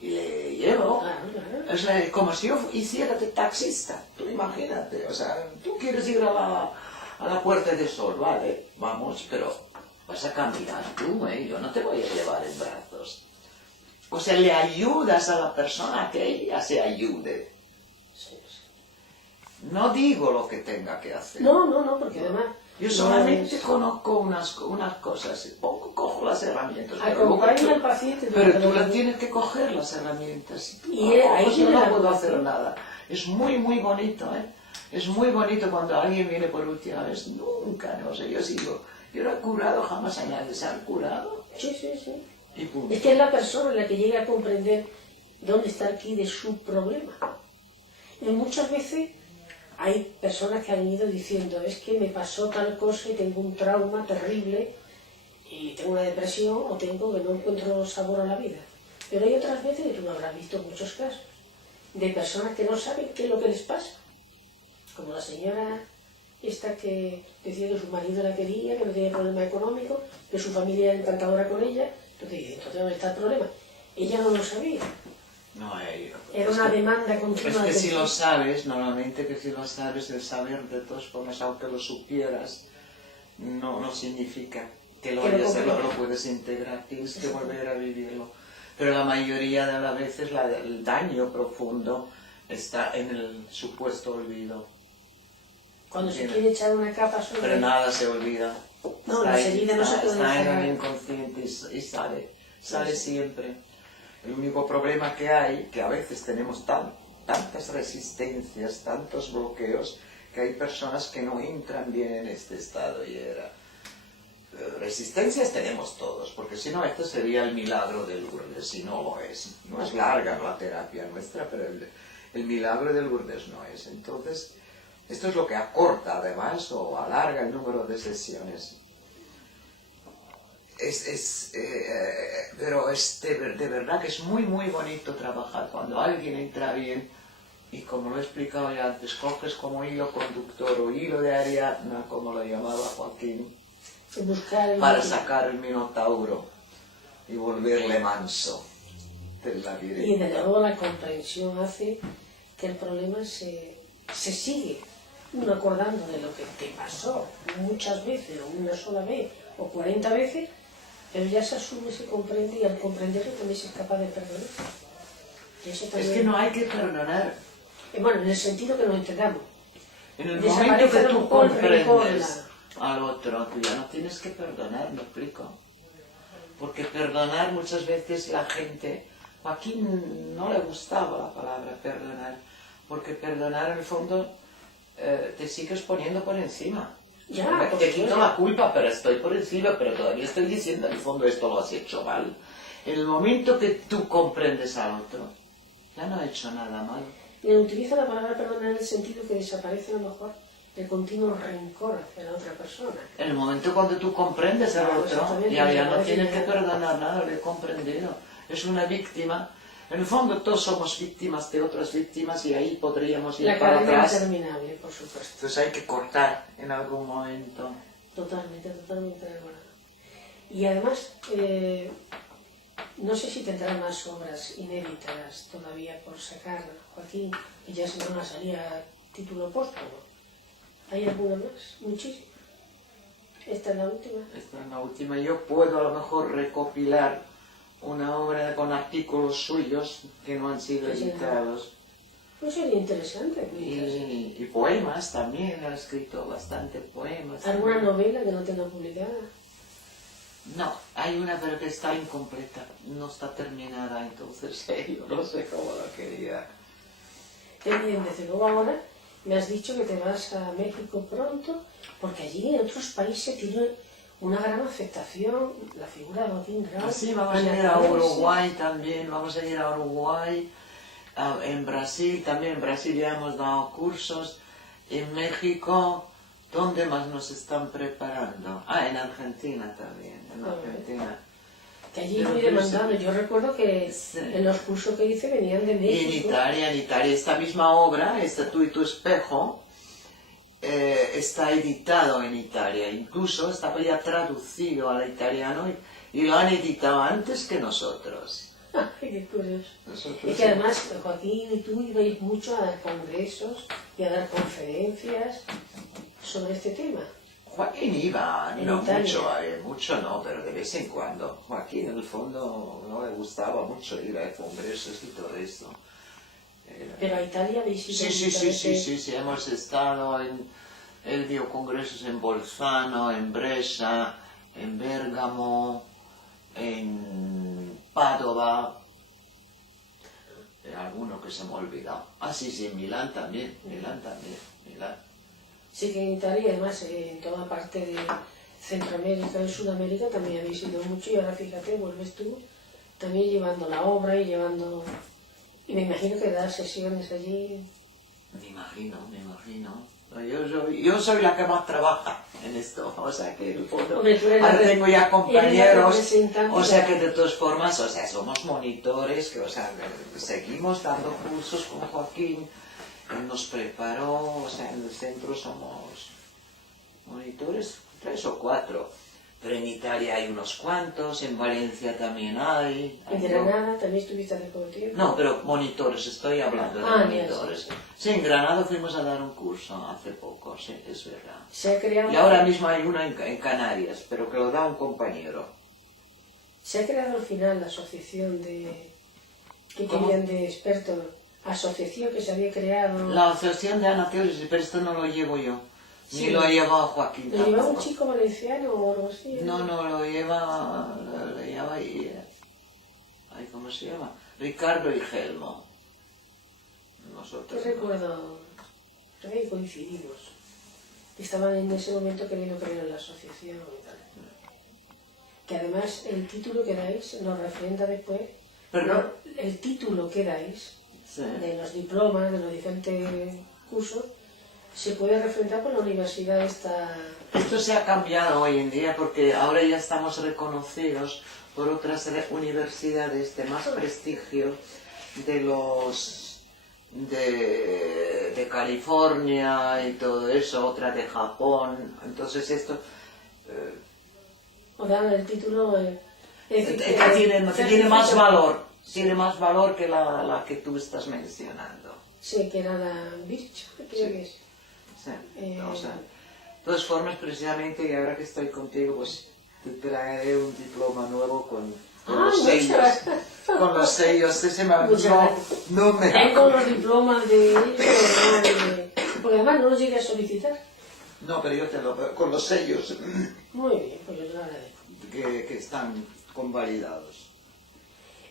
y le llevo. Claro, claro. O sea, como si yo hiciera de taxista, tú imagínate, o sea, tú quieres ir a la Puerta del Sol, vale, vamos, pero vas a caminar tú, yo no te voy a llevar en brazos. O sea, le ayudas a la persona a que ella se ayude. Sí. No digo lo que tenga que hacer. No, porque además Yo solamente conozco unas cosas, cojo las herramientas. Acompaña al paciente. Pero tú las tienes que coger las herramientas. Si tú Y no ahí coges, tiene yo la no puedo curación. hacer nada. Es muy, muy bonito, ¿eh? Es muy bonito cuando alguien viene por última vez. Nunca, no sé, yo no he curado jamás a nadie. ¿Se han curado? Sí, sí, sí. Y punto. Es que es la persona la que llega a comprender dónde está aquí de su problema. Y muchas veces hay personas que han ido diciendo, es que me pasó tal cosa y tengo un trauma terrible y tengo una depresión o tengo que no encuentro sabor a la vida. Pero hay otras veces, y tú no habrás visto muchos casos, de personas que no saben qué es lo que les pasa. Como la señora esta que decía que su marido la quería, que no tenía problema económico, que su familia era encantadora con ella. Entonces, ¿dónde está el problema? Ella no lo sabía. No, Era una demanda continua. Es que si lo sabes, normalmente que si lo sabes, el saber de todas formas, aunque lo supieras, no significa que lo puedes integrar, tienes que volver a vivirlo. Pero la mayoría de las veces el daño profundo está en el supuesto olvido. Cuando se quiere echar una capa sobre... Pero nada se olvida. No, las heridas no se pueden Está en cerrar. el inconsciente y sale siempre. El único problema que hay, que a veces tenemos tantas resistencias, tantos bloqueos, que hay personas que no entran bien en este estado y era... Resistencias tenemos todos, porque si no, esto sería el milagro de Lourdes, y no lo es. No es larga la terapia nuestra, pero el milagro de Lourdes no es. Entonces, esto es lo que acorta además o alarga el número de sesiones. Pero de verdad que es muy, muy bonito trabajar cuando alguien entra bien y, como lo he explicado ya antes, coges como hilo conductor o hilo de Ariadna, como lo llamaba Joaquín, para sacar el minotauro y volverle manso del laberinto. Y desde luego la comprensión hace que el problema se sigue uno acordando de lo que te pasó muchas veces, o una sola vez, o 40 veces, pero ya se asume, se comprende, y al comprenderlo también se es capaz de perdonar. Y eso también... Es que no hay que perdonar. Bueno, en el sentido que nos entregamos. En el momento que tú comprendes al otro, tú ya no tienes que perdonar, me explico. Porque perdonar muchas veces la gente... Joaquín no le gustaba la palabra perdonar, porque perdonar en el fondo te sigues poniendo por encima. Ya, te quito la culpa, pero estoy por encima, pero todavía estoy diciendo en el fondo esto lo has hecho mal. En el momento que tú comprendes al otro, ya no ha hecho nada mal. Y utiliza la palabra perdonar en el sentido que desaparece a lo mejor el continuo rencor hacia la otra persona. En el momento cuando tú comprendes al otro, ya no tienes que perdonar nada, lo he comprendido. Es una víctima. En el fondo todos somos víctimas de otras víctimas y ahí podríamos ir para atrás. La cadena interminable, por supuesto. Entonces hay que cortar en algún momento. Totalmente de acuerdo. Y además, no sé si tendrá más obras inéditas todavía por sacar, Joaquín, y ya se van a salir a título póstumo. ¿Hay alguna más? Muchísimas. ¿Esta es la última? Esta es la última. Yo puedo a lo mejor recopilar una obra con artículos suyos que no han sido editados. Pues sería interesante. Y poemas también, ha escrito bastante poemas. ¿Alguna también. novela que no tenga publicada? No, hay una pero que está incompleta, no está terminada, entonces yo no sé cómo la quería. Qué bien, desde luego ahora me has dicho que te vas a México pronto, porque allí en otros países tiene una gran aceptación la figura de Joaquín Grau. Sí, vamos a ir a Uruguay también, vamos a ir a Uruguay, en Brasil también, en Brasil ya hemos dado cursos, en México, ¿dónde más nos están preparando? En Argentina también, en Argentina. Que allí voy demandando, yo recuerdo que en los cursos que hice venían de México. Y en Italia, esta misma obra, Tú y tu espejo, está editado en Italia, incluso estaba ya traducido al italiano y lo han editado antes que nosotros. Ay, qué curioso. Y que además Joaquín y tú ibais mucho a dar congresos y a dar conferencias sobre este tema. Joaquín iba, no mucho no, pero de vez en cuando. Joaquín en el fondo no le gustaba mucho ir a congresos y todo eso. Pero a Italia habéis ido. Sí, hemos estado Él dio congresos en Bolzano, en Brescia, en Bérgamo, en Padova, alguno que se me ha olvidado. Ah, sí, en Milán también, Milán. Sí, que en Italia, además, en toda parte de Centroamérica y Sudamérica también habéis ido mucho, y ahora fíjate, vuelves tú también llevando la obra y llevando... Y me imagino que das sesiones allí. Me imagino. Yo soy la que más trabaja en esto, o sea que en el fondo, ahora tengo ya compañeros, o sea que de todas formas, o sea, somos monitores, que o sea, seguimos dando cursos con Joaquín, él nos preparó, o sea, en el centro somos monitores 3 o 4. Pero en Italia hay unos cuantos, en Valencia también hay. En Granada también estuviste hace poco tiempo. No, pero monitores, estoy hablando de monitores. Sí, en Granada fuimos a dar un curso hace poco, sí, es verdad. Se ha creado... Y ahora mismo hay uno en Canarias, pero que lo da un compañero. Se ha creado al final la asociación de... que ¿Cómo? querían de expertos, asociación que se había creado... La asociación de anateores, pero esto no lo llevo yo. Sí. Ni lo ha llevado Joaquín ¿Lo tampoco. llevaba un chico valenciano o algo así? No, lo lleva ahí, ¿cómo se llama? Ricardo y Gelmo. Nosotros. Yo recuerdo, creo que coincidimos. Estaban en ese momento queriendo crear la asociación y tal. Que además el título que dais nos refrenda después. ¿Perdón? El título que dais, Sí. de los diplomas, de los diferentes cursos, se puede refrendar con la universidad esta... Esto se ha cambiado hoy en día porque ahora ya estamos reconocidos por otras universidades de más prestigio de los de California y todo eso, otra de Japón. Entonces esto O dan el título... tiene más valor, que la que tú estás mencionando. Sí, que era la Birch, creo que es. Sí, o sea, de todas formas, precisamente, y ahora que estoy contigo, pues te traeré un diploma nuevo con los sellos. Con los sellos, no me tengo los diplomas de ellos, porque además no los llegué a solicitar. No, pero yo con los sellos Muy bien, pues yo te lo agradezco. que están convalidados.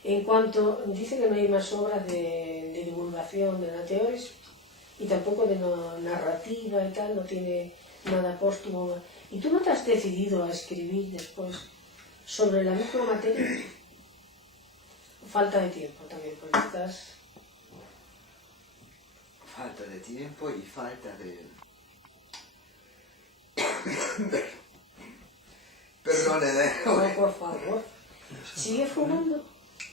En cuanto, dice que no hay más obras de divulgación de anateores y tampoco de narrativa y tal, no tiene nada póstumo. ¿Y tú no te has decidido a escribir después sobre la misma materia? Falta de tiempo también, porque estás... Falta de tiempo y falta de... Perdone, No, por favor. ¿Sigue fumando?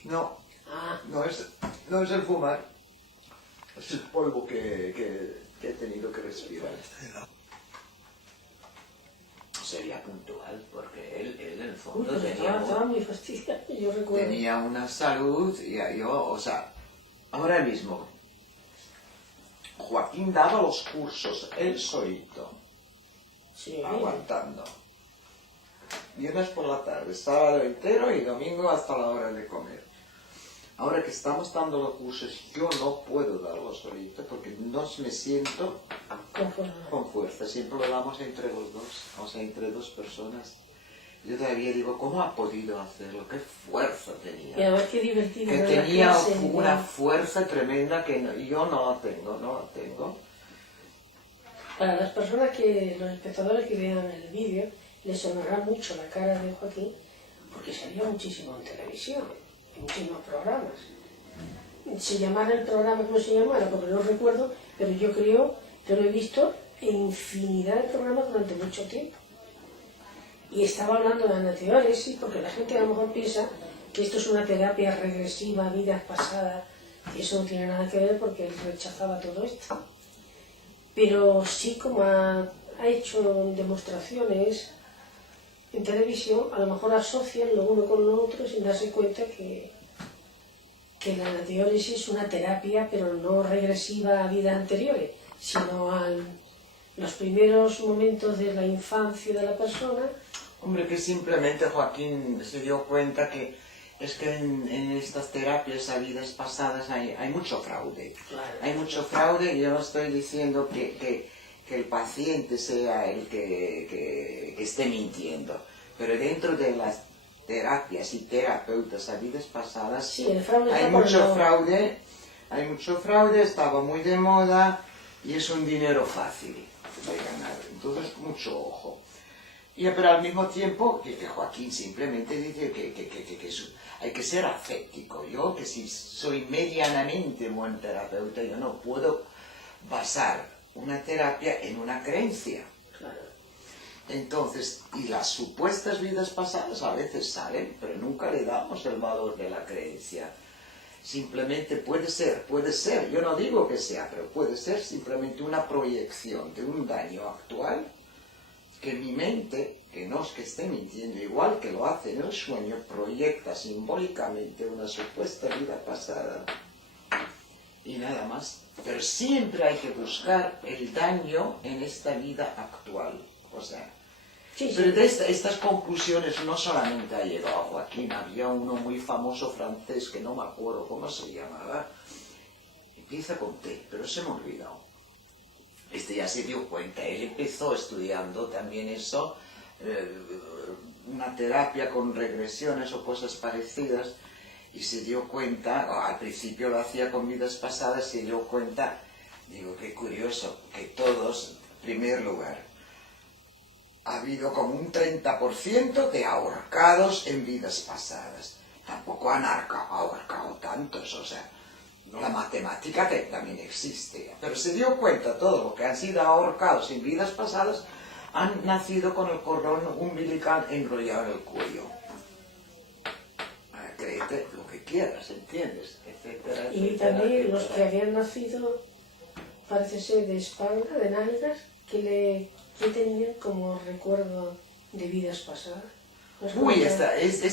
No, Ah, no es el fumar, es el polvo que he tenido que respirar. Sería puntual, porque él en el fondo pues estaba muy fastidiado, yo recuerdo. tenía una salud y yo, o sea, ahora mismo, Joaquín daba los cursos, él solito, Sí, aguantando. Viernes por la tarde, sábado entero y domingo hasta la hora de comer. Ahora que estamos dando los cursos, yo no puedo darlos solito porque no me siento con fuerza. Siempre lo damos entre los dos, o sea, entre dos personas. Yo todavía digo, ¿cómo ha podido hacerlo? ¿Qué fuerza tenía? Y además qué divertido. Que ¿no? tenía La clase una fuerza tremenda que yo no la tengo. Para las personas los espectadores que vean el vídeo, les sonará mucho la cara de Joaquín, porque salía muchísimo en televisión, en muchísimos programas. Se llamara el programa como se llamara, porque no recuerdo, pero yo creo que lo he visto en infinidad de programas durante mucho tiempo. Y estaba hablando de anateoresis, porque la gente a lo mejor piensa que esto es una terapia regresiva a vidas pasadas, y eso no tiene nada que ver porque él rechazaba todo esto. Pero sí, como ha hecho demostraciones en televisión, a lo mejor asocian lo uno con lo otro sin darse cuenta que la anateoresis es una terapia, pero no regresiva a vidas anteriores, sino a los primeros momentos de la infancia de la persona. Hombre, que simplemente Joaquín se dio cuenta que es que en estas terapias a vidas pasadas hay mucho fraude. Claro. Hay mucho fraude y yo no estoy diciendo que que el paciente sea el que esté mintiendo. Pero dentro de las terapias y terapeutas a vidas pasadas Sí, el fraude hay mucho fraude, estaba muy de moda y es un dinero fácil de ganar. Entonces, mucho ojo. Pero al mismo tiempo, que Joaquín simplemente dice que hay que ser ascético. Yo, que si soy medianamente buen terapeuta, yo no puedo basar una terapia en una creencia. Claro. Entonces, y las supuestas vidas pasadas a veces salen, pero nunca le damos el valor de la creencia. Simplemente puede ser, yo no digo que sea, pero puede ser simplemente una proyección de un daño actual que mi mente, que no es que esté mintiendo, igual que lo hace en el sueño, proyecta simbólicamente una supuesta vida pasada y nada más. Pero siempre hay que buscar el daño en esta vida actual. O sea, Sí, pero sí. de estas conclusiones no solamente ha llegado Joaquín, había uno muy famoso francés que no me acuerdo cómo se llamaba, empieza con T, pero se me ha olvidado. Este ya se dio cuenta, él empezó estudiando también eso, una terapia con regresiones o cosas parecidas, y se dio cuenta, al principio lo hacía con vidas pasadas, se dio cuenta, digo, qué curioso, que todos, en primer lugar, ha habido como un 30% de ahorcados en vidas pasadas. Tampoco han ahorcado tantos, o sea, la matemática también existe. Pero se dio cuenta, todos los que han sido ahorcados en vidas pasadas han nacido con el cordón umbilical enrollado en el cuello. Créete lo que quieras, ¿entiendes? Etcétera, Y etcétera, también etcétera. los que habían nacido, parece ser de espalda, de nalgas, que tenían como recuerdo de vidas pasadas. ¿No es Uy,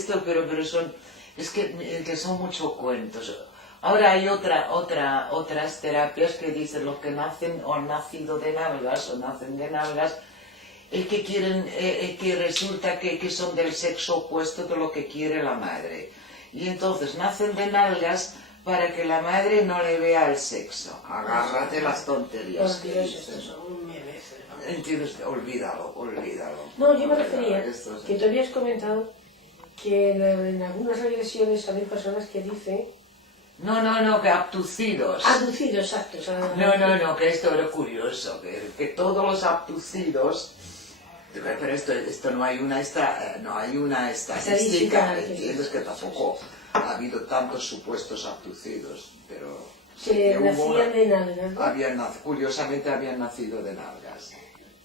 como pero son, es que son muchos cuentos. Ahora hay otras terapias que dicen los que nacen o han nacido de nalgas o nacen de nalgas, es que quieren, que resulta que son del sexo opuesto de lo que quiere la madre. Y entonces nacen de nalgas para que la madre no le vea el sexo. Agárrate las tonterías Por que Dios, dicen. estos son un merecer. ¿Entiendes? Olvídalo. No, yo me refería Esto es- que tú habías comentado que en algunas regresiones hay personas que dicen No, que abducidos. abducido, exacto. O sea, No, que esto era curioso, que todos los abducidos, pero esto no hay una estadística, ¿entiendes? Que tampoco ha habido tantos supuestos abducidos, pero que hubo nacían de nalgas, ¿no? curiosamente habían nacido de nalgas.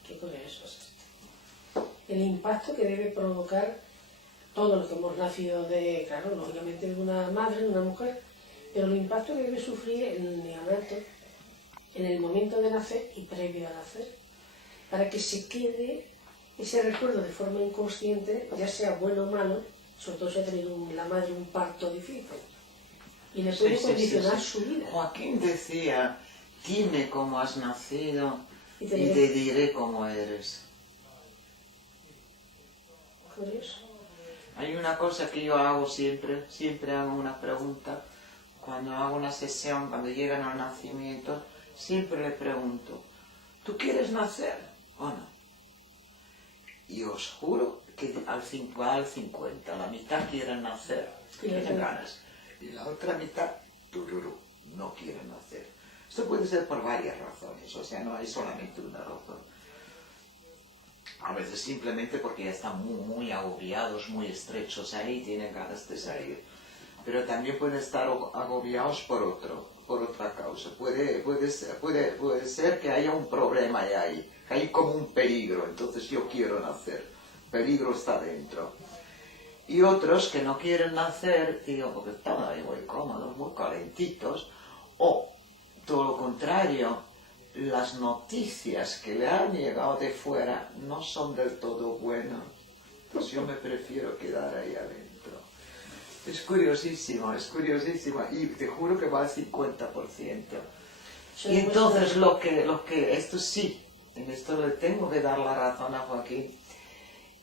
Qué curioso es esto. El impacto que debe provocar todo lo que hemos nacido de, claro, lógicamente de una madre, de una mujer, pero el impacto que debe sufrir el neonato en el momento de nacer y previo a nacer, para que se quede ese recuerdo de forma inconsciente, ya sea bueno o malo, sobre todo si ha tenido la madre un parto difícil, y le puede condicionar su vida. Joaquín decía, dime cómo has nacido Y y te te diré cómo eres. Curioso. Hay una cosa que yo hago siempre hago una pregunta. Cuando hago una sesión, cuando llegan al nacimiento, siempre le pregunto, ¿tú quieres nacer o no? Y os juro que al 50, la mitad quieren nacer, tienen ganas, y la otra mitad, tururú, no quieren nacer. Esto puede ser por varias razones, o sea, no hay solamente una razón. A veces simplemente porque ya están muy agobiados, muy estrechos ahí, tienen ganas de salir. Pero también pueden estar agobiados por otra causa. Puede ser que haya un problema ahí, que hay como un peligro, entonces yo quiero nacer. El peligro está dentro. Y otros que no quieren nacer, digo, porque están ahí muy cómodos, muy calentitos, o todo lo contrario, las noticias que le han llegado de fuera no son del todo buenas. Entonces yo me prefiero quedar ahí adentro. Es curiosísimo, y te juro que va al 50%. Y entonces esto sí, en esto le tengo que dar la razón a Joaquín,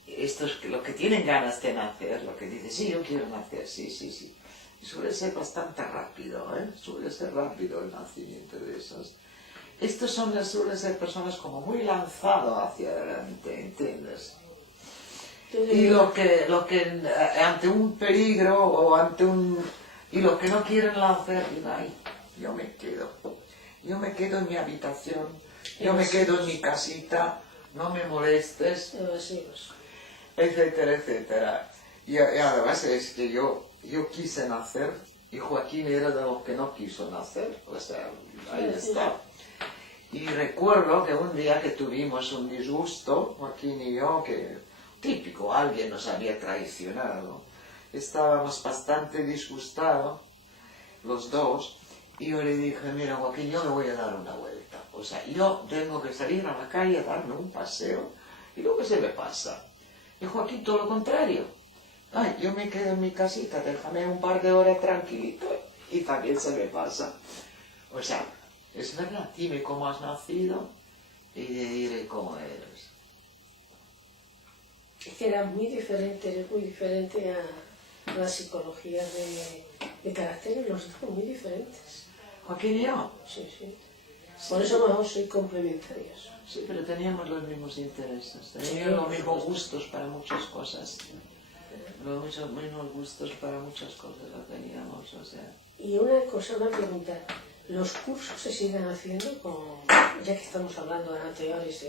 estos los que tienen ganas de nacer, lo que dicen, sí, yo quiero nacer, sí. Y suele ser bastante rápido, suele ser rápido el nacimiento de esos. estos suelen ser personas como muy lanzados hacia adelante, ¿entiendes? Y lo que ante un peligro o ante y lo que no quieren lanzar, ay, yo me quedo en mi habitación, yo me quedo en mi casita, no me molestes, etcétera, etcétera. Y además es que yo quise nacer y Joaquín era de los que no quiso nacer, o sea, ahí está. Y recuerdo que un día que tuvimos un disgusto, Joaquín y yo, que típico, alguien nos había traicionado, estábamos bastante disgustados, los dos, y yo le dije, mira Joaquín, yo me voy a dar una vuelta, o sea, yo tengo que salir a la calle a darme un paseo, y luego se me pasa. Y Joaquín todo lo contrario, ay, yo me quedo en mi casita, déjame un par de horas tranquilito, y también se me pasa. O sea, es verdad, dime cómo has nacido, y te diré cómo eres. Es que era muy diferente a la psicología de carácter, los dos muy diferentes. Joaquín y yo. Sí. Por eso mejor soy complementarios. Sí, pero teníamos los mismos intereses, teníamos los mismos gustos para muchas cosas. Los mismos gustos para muchas cosas lo teníamos, o sea. Y una pregunta. ¿Los cursos se siguen haciendo, ya que estamos hablando de anteriores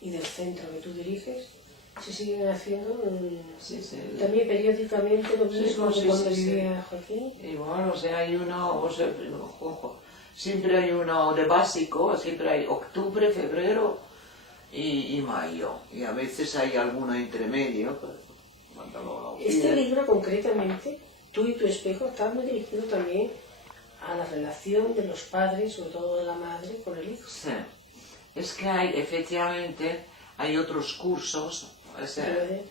y del centro que tú diriges? ¿Se siguen haciendo también periódicamente lo mismo que cuando vivía Joaquín? Y bueno, o sea, hay uno, siempre hay uno de básico, siempre hay octubre, febrero y mayo. Y a veces hay alguno entre medio. Este libro concretamente, Tú y tu espejo, está muy dirigido también a la relación de los padres, sobre todo de la madre, con el hijo. Sí. Es que efectivamente, hay otros cursos. O sea,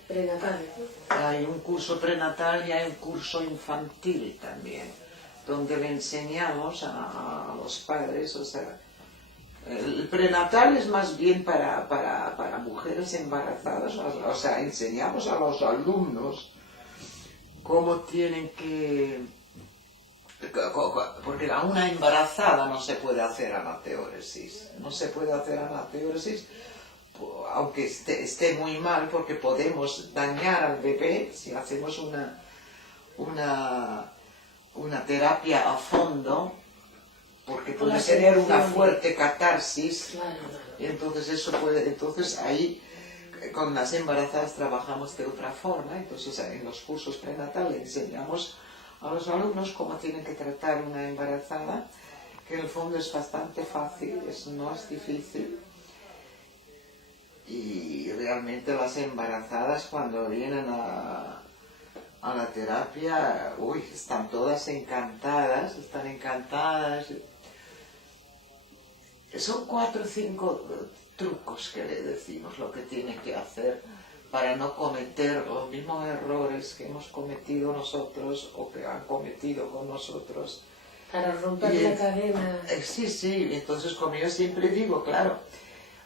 prenatales, ¿no? Hay un curso prenatal y hay un curso infantil también, donde le enseñamos a los padres, o sea, el prenatal es más bien para mujeres embarazadas, o sea, enseñamos a los alumnos cómo tienen que... Porque a una embarazada no se puede hacer anateóresis, aunque esté muy mal, porque podemos dañar al bebé si hacemos una terapia a fondo, porque puede tener una fuerte catarsis, y entonces ahí con las embarazadas trabajamos de otra forma. Entonces en los cursos prenatales enseñamos a los alumnos cómo tienen que tratar una embarazada, que en el fondo es bastante fácil, no es difícil. Y realmente las embarazadas cuando vienen a la terapia, están todas encantadas, Son 4 o 5 trucos que le decimos lo que tiene que hacer para no cometer los mismos errores que hemos cometido nosotros o que han cometido con nosotros. Para romper la cadena. Sí, entonces como yo siempre digo, claro,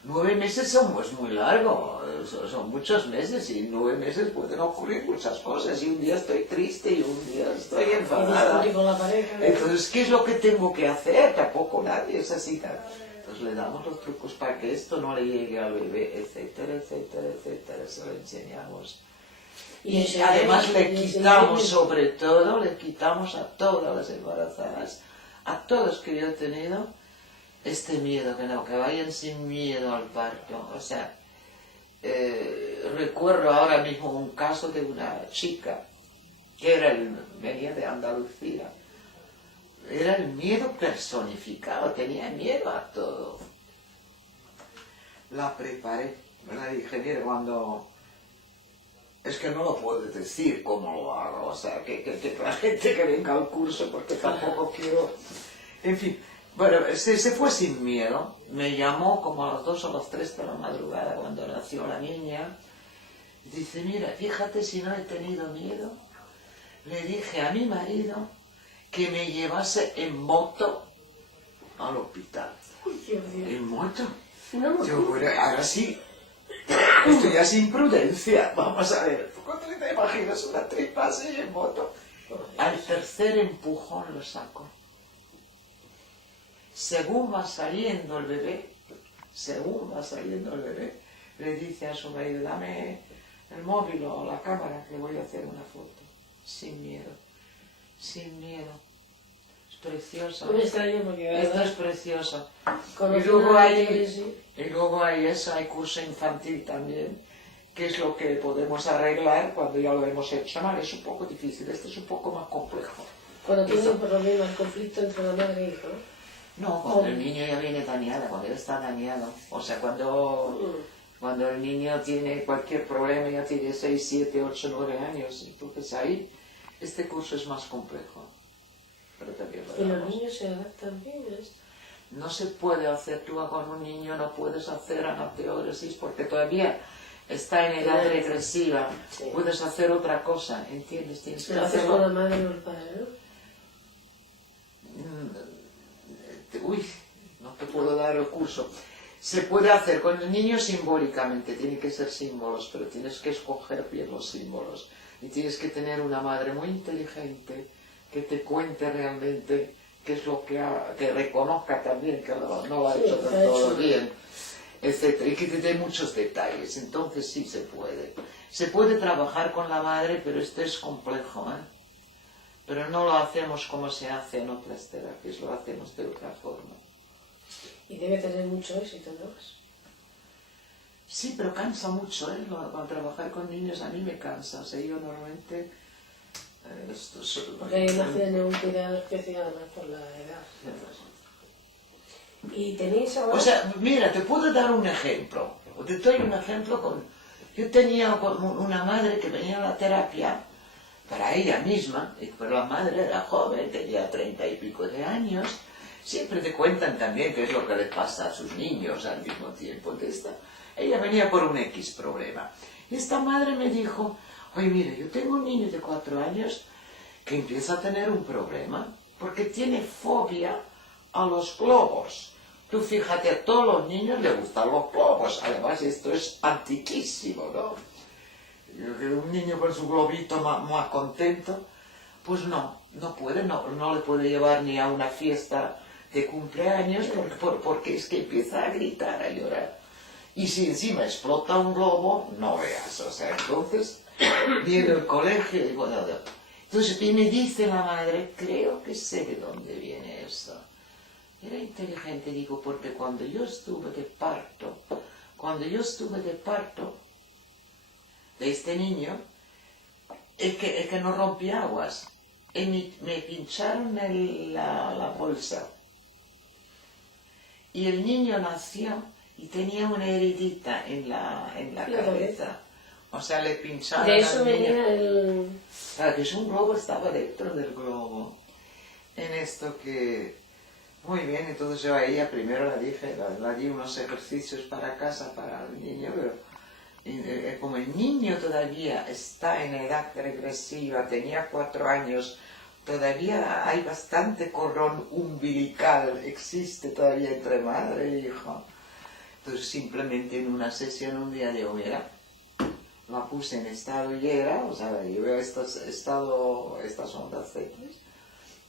9 meses son muy largos, son muchos meses, y en 9 meses pueden ocurrir muchas cosas, y un día estoy triste y un día estoy enfadada. Con la pareja. Entonces, ¿qué es lo que tengo que hacer? Tampoco nadie es así. Entonces le damos los trucos para que esto no le llegue al bebé, etcétera, etcétera, etcétera, se lo enseñamos. Y además le quitamos, sobre todo, le quitamos a todas las embarazadas, a todas que yo he tenido, este miedo, que vayan sin miedo al parto. O sea, recuerdo ahora mismo un caso de una chica que venía de Andalucía. Era el miedo personificado, tenía miedo a todo. La preparé, le dije, mire, es que no lo puedo decir cómo lo hago, o sea, que la gente que venga al curso, porque tampoco quiero... En fin, bueno, se fue sin miedo, me llamó como a las 2 o las 3 de la madrugada cuando nació la niña, dice, mira, fíjate si no he tenido miedo, le dije a mi marido que me llevase en moto al hospital. ¿En moto? No, yo, bueno, ahora sí, esto ya es imprudencia, vamos a ver, ¿cuándo te imaginas una tripa así en moto? Al tercer empujón lo saco. según va saliendo el bebé, le dice a su marido, dame el móvil o la cámara que voy a hacer una foto. Sin miedo. Es precioso. Me extraña porque Esto es precioso. Y luego hay eso, hay curso infantil también, que es lo que podemos arreglar cuando ya lo hemos hecho mal. Es un poco difícil, este es un poco más complejo. Cuando tiene un problema, el conflicto entre la madre e hijo. No, cuando el niño ya viene dañado, cuando ya está dañado. O sea, cuando el niño tiene cualquier problema, ya tiene 6, 7, 8, 9 años, entonces ahí este curso es más complejo. Pero también y los niños se adaptan bien a esto. No se puede hacer, tú con un niño no puedes hacer anateóresis porque todavía está en edad regresiva. Sí. Puedes hacer otra cosa, ¿entiendes? Tienes que Lo haces hacerlo. con la madre o el padre, ¿no? Uy, no te puedo dar el curso. Se puede hacer con el niño simbólicamente, tiene que ser símbolos, pero tienes que escoger bien los símbolos. Y tienes que tener una madre muy inteligente que te cuente realmente qué es lo que reconozca también que no lo ha hecho del todo bien, etc. Y que te dé muchos detalles. Entonces sí se puede. Se puede trabajar con la madre, pero esto es complejo, ¿eh? Pero no lo hacemos como se hace en otras terapias, lo hacemos de otra forma. Y debe tener mucho éxito, ¿no? Sí, pero cansa mucho, ¿eh? Para trabajar con niños a mí me cansa. O sea, yo normalmente... Porque imaginen un cuidado especial además por la edad. ¿Y tenéis ahora...? O sea, mira, te puedo dar un ejemplo. Te doy un ejemplo con... Yo tenía una madre que venía a la terapia para ella misma, pero la madre era joven, tenía 30 y pico de años. Siempre te cuentan también qué es lo que les pasa a sus niños al mismo tiempo. Ella venía por un X problema. Y esta madre me dijo, oye, mire, yo tengo un niño de 4 años que empieza a tener un problema porque tiene fobia a los globos. Tú fíjate, a todos los niños les gustan los globos. Además, esto es antiquísimo, ¿no? Un niño con su globito más contento, pues no le puede llevar ni a una fiesta de cumpleaños porque es que empieza a gritar, a llorar. Y si encima explota un globo, no veas. O sea, entonces viene el colegio y bueno, entonces y me dice la madre, creo que sé de dónde viene esto. Era inteligente, digo, porque cuando yo estuve de parto de este niño, es que no rompí aguas. Y me pincharon la bolsa. Y el niño nació y tenía una heridita en la cabeza. O sea, le pincharon de eso al niño. venía el... Claro, que es un globo, estaba dentro del globo. En esto que... Muy bien, entonces yo a ella primero le di unos ejercicios para casa, para el niño, pero como el niño todavía está en edad regresiva, tenía 4 años, todavía hay bastante cordón umbilical, existe todavía entre madre e hijo. Entonces simplemente en una sesión un día de hoguera, la puse en estado hiera, o sea, yo veo estas ondas cetres,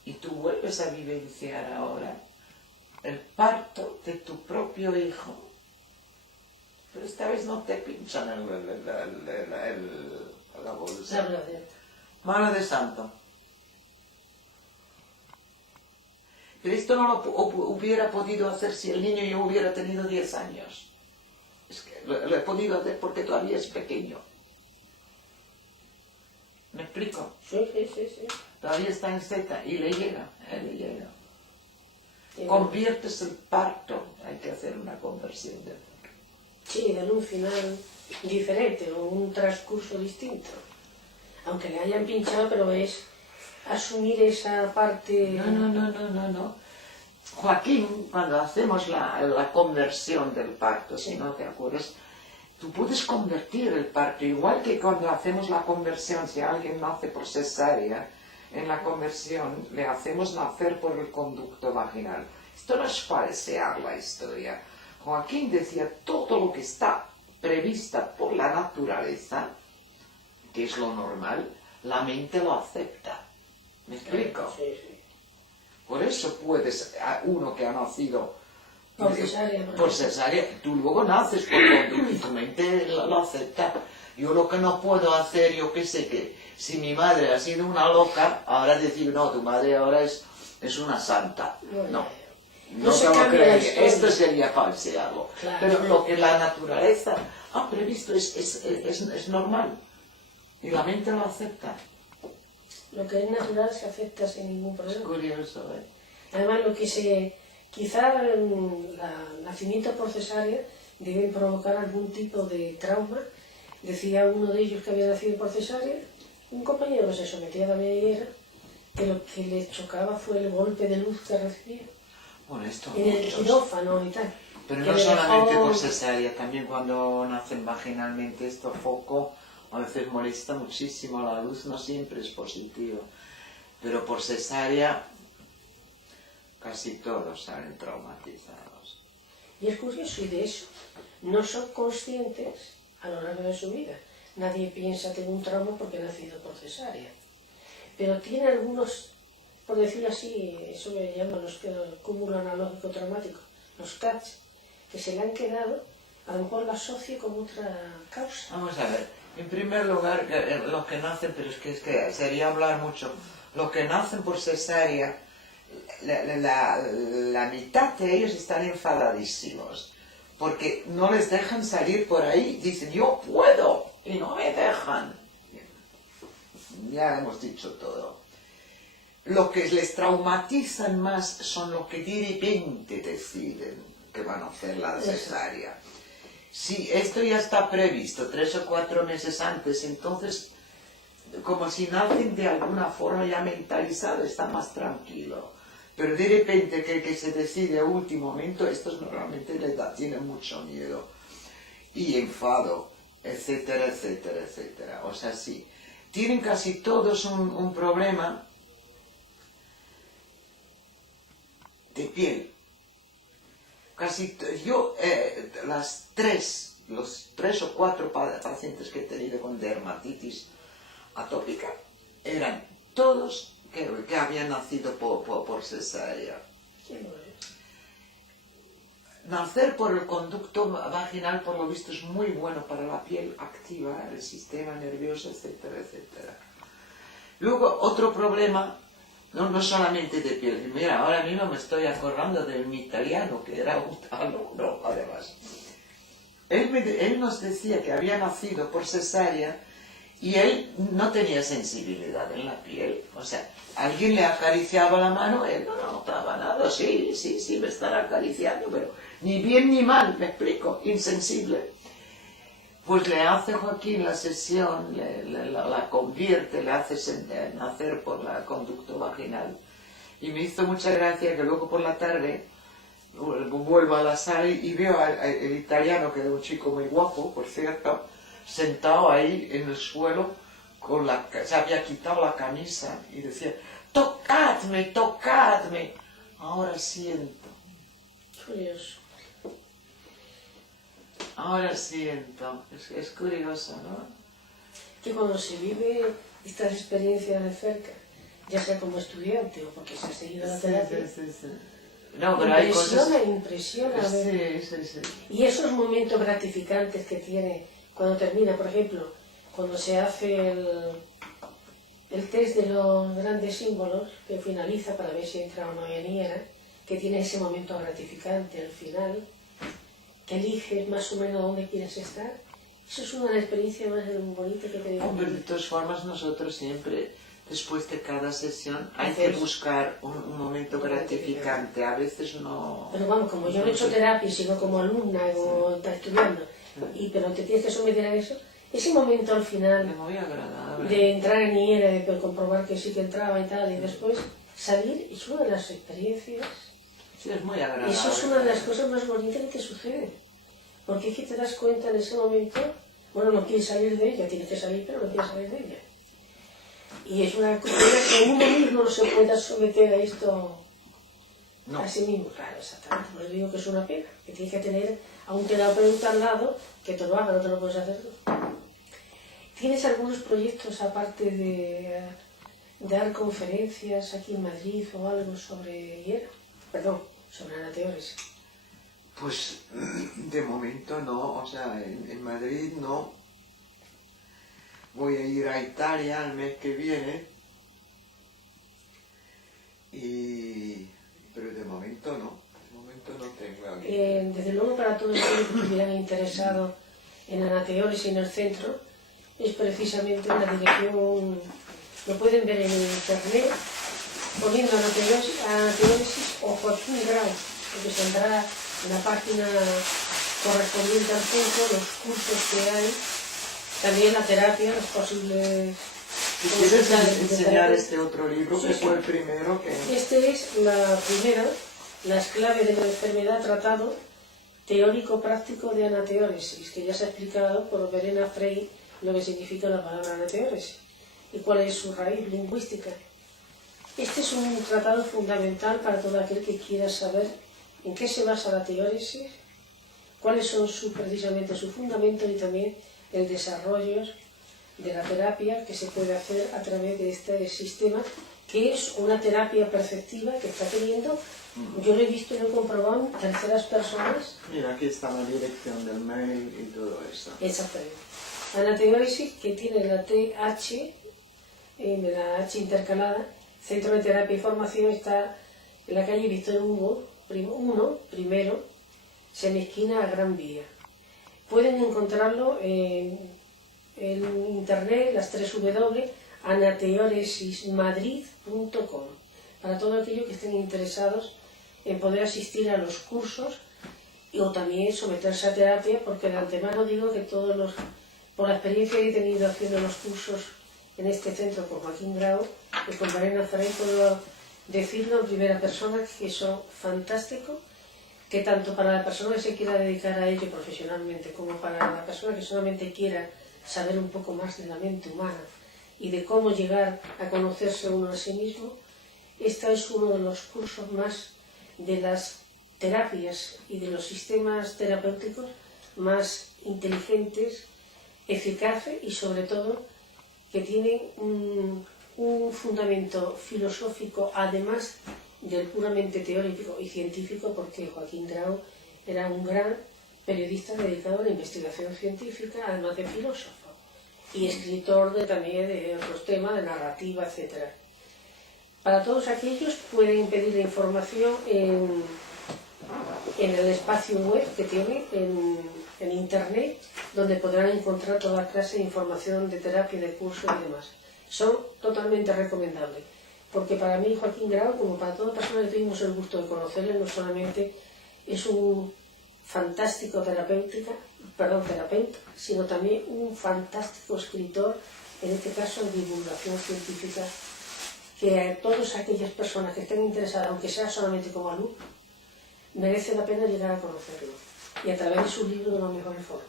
y tú vuelves a vivenciar ahora el parto de tu propio hijo, pero esta vez no te pinchan la bolsa. Mano de santo. Pero esto no lo hubiera podido hacer si el niño ya hubiera tenido 10 años. Es que lo he podido hacer porque todavía es pequeño. ¿Me explico? Sí. Todavía está en Z y le llega. Conviertes el parto, hay que hacer una conversión del parto. Sí, dar un final diferente o un transcurso distinto. Aunque le hayan pinchado, pero es asumir esa parte... No. Joaquín, cuando hacemos la conversión del parto, si no te acuerdas, tú puedes convertir el parto, igual que cuando hacemos la conversión, si alguien nace por cesárea, en la conversión le hacemos nacer por el conducto vaginal. Esto no es falsear la historia. Joaquín decía, todo lo que está prevista por la naturaleza, que es lo normal, la mente lo acepta. ¿Me explico? Sí. Por eso puedes, uno que ha nacido Por cesárea, tú luego naces por conducto y tu mente lo acepta. Yo lo que no puedo hacer, yo qué sé, que si mi madre ha sido una loca, ahora decir, no, tu madre ahora es una santa. No se te lo cambia la creería. historia. Esto sería falsearlo. Claro. Pero lo que la naturaleza ha previsto es normal. Y la mente lo acepta. Lo que es natural se acepta sin ningún Es problema. curioso, ¿eh? Además, quizá el nacimiento por cesárea deben provocar algún tipo de trauma. Decía uno de ellos que había nacido por cesárea, un compañero que se sometía también a ella, que lo que le chocaba fue el golpe de luz que recibía Bueno, esto en el muchos. quirófano y tal. Pero que no le solamente dejó- por cesárea, también cuando nacen vaginalmente, esto foco a veces molesta muchísimo, la luz no siempre es positiva, pero por cesárea casi todos salen traumatizados. Y es curioso, y de eso no son conscientes a lo largo de su vida. Nadie piensa tengo un trauma porque he nacido por cesárea. Pero tiene algunos, por decirlo así, eso me llaman los cúmulo analógico traumático, los CATS, que se le han quedado, a lo mejor lo asocio con otra causa. Vamos a ver, en primer lugar, los que nacen, pero es que sería hablar mucho, los que nacen por cesárea, la mitad de ellos están enfadadísimos, porque no les dejan salir por ahí, dicen yo puedo, y no me dejan. Ya hemos dicho todo. Lo que les traumatizan más son los que de repente deciden que van a hacer la cesárea. Si esto ya está previsto 3 o 4 meses antes, entonces, como si nacen de alguna forma ya mentalizado, está más tranquilo. Pero de repente que se decide a último momento, estos normalmente tienen mucho miedo y enfado, etcétera, etcétera, etcétera. O sea, sí, tienen casi todos un problema de piel. Los 3 o 4 pacientes que he tenido con dermatitis atópica eran todos que habían nacido por cesárea. Nacer por el conducto vaginal, por lo visto, es muy bueno para la piel, activa el sistema nervioso, etcétera, etcétera. Luego, otro problema, no solamente de piel. Mira, ahora mismo me estoy acordando de un italiano que era un alumno, además. Él nos decía que había nacido por cesárea y él no tenía sensibilidad en la piel. O sea, alguien le acariciaba la mano, él no notaba nada. Sí, me están acariciando, pero ni bien ni mal, me explico, insensible. Pues le hace Joaquín la sesión, la convierte, le hace nacer por el conducto vaginal. Y me hizo mucha gracia que luego por la tarde vuelvo a la sala y veo al italiano, que era un chico muy guapo, por cierto, sentado ahí en el suelo, se había quitado la camisa y decía, tocadme, tocadme, ahora siento. Curioso. Ahora siento, es curioso, ¿no? Que cuando se vive estas experiencias de cerca, ya sea como estudiante o porque se ha seguido la terapia, Sí. No, pero hay cosas... Impresiona ver. Sí. Y esos momentos gratificantes que tiene cuando termina, por ejemplo, cuando se hace el test de los grandes símbolos, que finaliza para ver si entra o no en Niera, que tiene ese momento gratificante al final, que eliges más o menos dónde quieres estar. Eso es una de las experiencias más bonitas que he tenido. Hombre, de todas formas, nosotros siempre, después de cada sesión, hay que Hacer buscar un momento gratificante. A veces no... Pero vamos, como yo no he hecho terapia, sino como alumna o está estudiando, pero te tienes que someter a eso, ese momento al Es final muy agradable. de entrar en IERA, de comprobar que sí que entraba y tal, y después salir, es una de las experiencias. Sí, es muy agradable. Eso es una de las cosas más bonitas que te suceden. Porque es que te das cuenta en ese momento, bueno, no quieres salir de ella, tienes que salir, pero no quieres salir de ella. Y es una cosa que uno mismo no se pueda someter a esto No. a sí mismo. Claro, exactamente. Pues digo que es una pena, que tienes que tener a un terapeuta al lado que te lo haga, no te lo puedes hacer tú. ¿Tienes algunos proyectos aparte dar conferencias aquí en Madrid o algo sobre sobre anateóresis? Pues de momento no, o sea, en Madrid no. Voy a ir a Italia el mes que viene, pero de momento no tengo aquí. Desde luego, para todos aquellos que estuvieran interesados en anateóresis en el centro, es precisamente una dirección, lo pueden ver en internet, poniendo anateóresis o Joaquín Grau, porque saldrá en la página correspondiente al centro los cursos que hay, también la terapia, los posibles... ¿Y quieres enseñar este otro libro que fue el primero que...? Este es la primera, Las claves de la enfermedad, tratado teórico-práctico de anateóresis, que ya se ha explicado por Verena Frey lo que significa la palabra anateóresis y cuál es su raíz lingüística. Este es un tratado fundamental para todo aquel que quiera saber en qué se basa la teóresis, cuáles son precisamente sus fundamentos y también el desarrollo de la terapia que se puede hacer a través de este sistema, que es una terapia perceptiva que está teniendo. Yo lo he visto y lo he comprobado en terceras personas. Mira, aquí está la dirección del mail y todo eso. Exactamente. Anateóresis, que tiene la TH, la H intercalada, Centro de Terapia y Formación, está en la calle Víctor Hugo, primero, semiesquina a Gran Vía. Pueden encontrarlo en internet, las 3 anateoresismadrid.com, para todos aquellos que estén interesados en poder asistir a los cursos o también someterse a terapia, porque de antemano digo que por la experiencia que he tenido haciendo los cursos en este centro con Joaquín Grau y con Verena Frey, puedo decirlo en primera persona que son fantásticos, que tanto para la persona que se quiera dedicar a ello profesionalmente como para la persona que solamente quiera saber un poco más de la mente humana y de cómo llegar a conocerse uno a sí mismo, este es uno de los cursos más de las terapias y de los sistemas terapéuticos más inteligentes, eficaces y sobre todo que tienen un fundamento filosófico además del puramente teórico y científico, porque Joaquín Grau era un gran periodista dedicado a la investigación científica, además de filósofo, y escritor también de otros temas, de narrativa, etc. Para todos aquellos pueden pedir la información en el espacio web que tiene en internet, donde podrán encontrar toda clase de información de terapia, de curso y demás. Son totalmente recomendables, porque para mí Joaquín Grau, como para toda persona que tuvimos el gusto de conocerle, no solamente es un fantástico terapeuta, sino también un fantástico escritor, en este caso de divulgación científica, que a todas aquellas personas que estén interesadas, aunque sea solamente como alumno, merece la pena llegar a conocerlo, y a través de su libro de las mejores formas.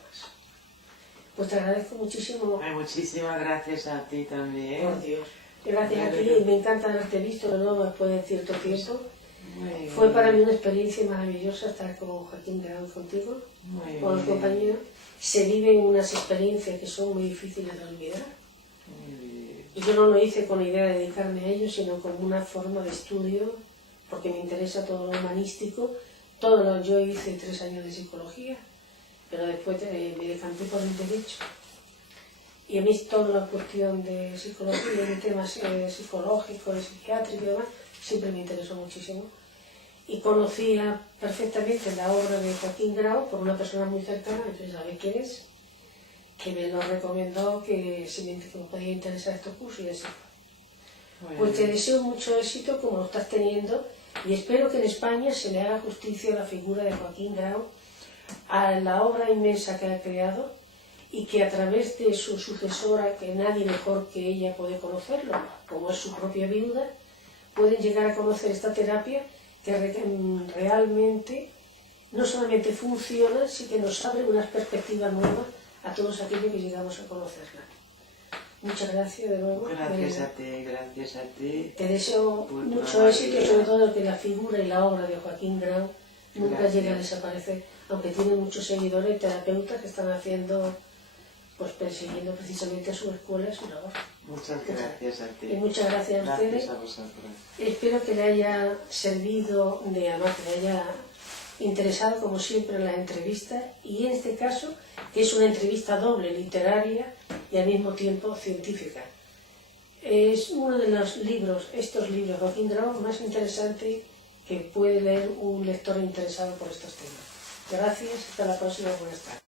Pues te agradezco muchísimo. Muchísimas gracias a ti también. Por Dios. Gracias a ti, y me encanta haberte visto de nuevo después de cierto tiempo. Fue para mí una experiencia maravillosa estar con Joaquín Grau, contigo, con los compañeros. Se viven unas experiencias que son muy difíciles de olvidar. Y yo no lo hice con la idea de dedicarme a ello, sino como una forma de estudio, porque me interesa todo lo humanístico. Yo hice 3 años de psicología, pero después me decanté por el derecho. Y a mí toda la cuestión de psicología, de temas psicológicos, psiquiátricos y demás, siempre me interesó muchísimo. Y conocía perfectamente la obra de Joaquín Grau por una persona muy cercana, entonces sabe quién es, que me lo recomendó, que me podía interesar estos cursos y así. Pues te deseo mucho éxito como lo estás teniendo, y espero que en España se le haga justicia a la figura de Joaquín Grau, a la obra inmensa que ha creado, y que a través de su sucesora, que nadie mejor que ella puede conocerlo, como es su propia viuda, pueden llegar a conocer esta terapia que realmente no solamente funciona, sino que nos abre unas perspectivas nuevas a todos aquellos que llegamos a conocerla. Muchas gracias de nuevo. Gracias a ti, gracias a ti. Te deseo mucho éxito, sobre todo que la figura y la obra de Joaquín Grau nunca llegue a desaparecer, aunque tiene muchos seguidores y terapeutas que están haciendo pues persiguiendo precisamente su escuela, su labor. Muchas gracias a ti. Y muchas gracias a ustedes. Gracias a vosotros. Espero que le haya servido, además que le haya interesado como siempre en la entrevista, y en este caso que es una entrevista doble, literaria y al mismo tiempo científica. Es uno de los libros, estos libros, Joaquín Dragó, más interesante que puede leer un lector interesado por estos temas. Gracias, hasta la próxima, buenas tardes.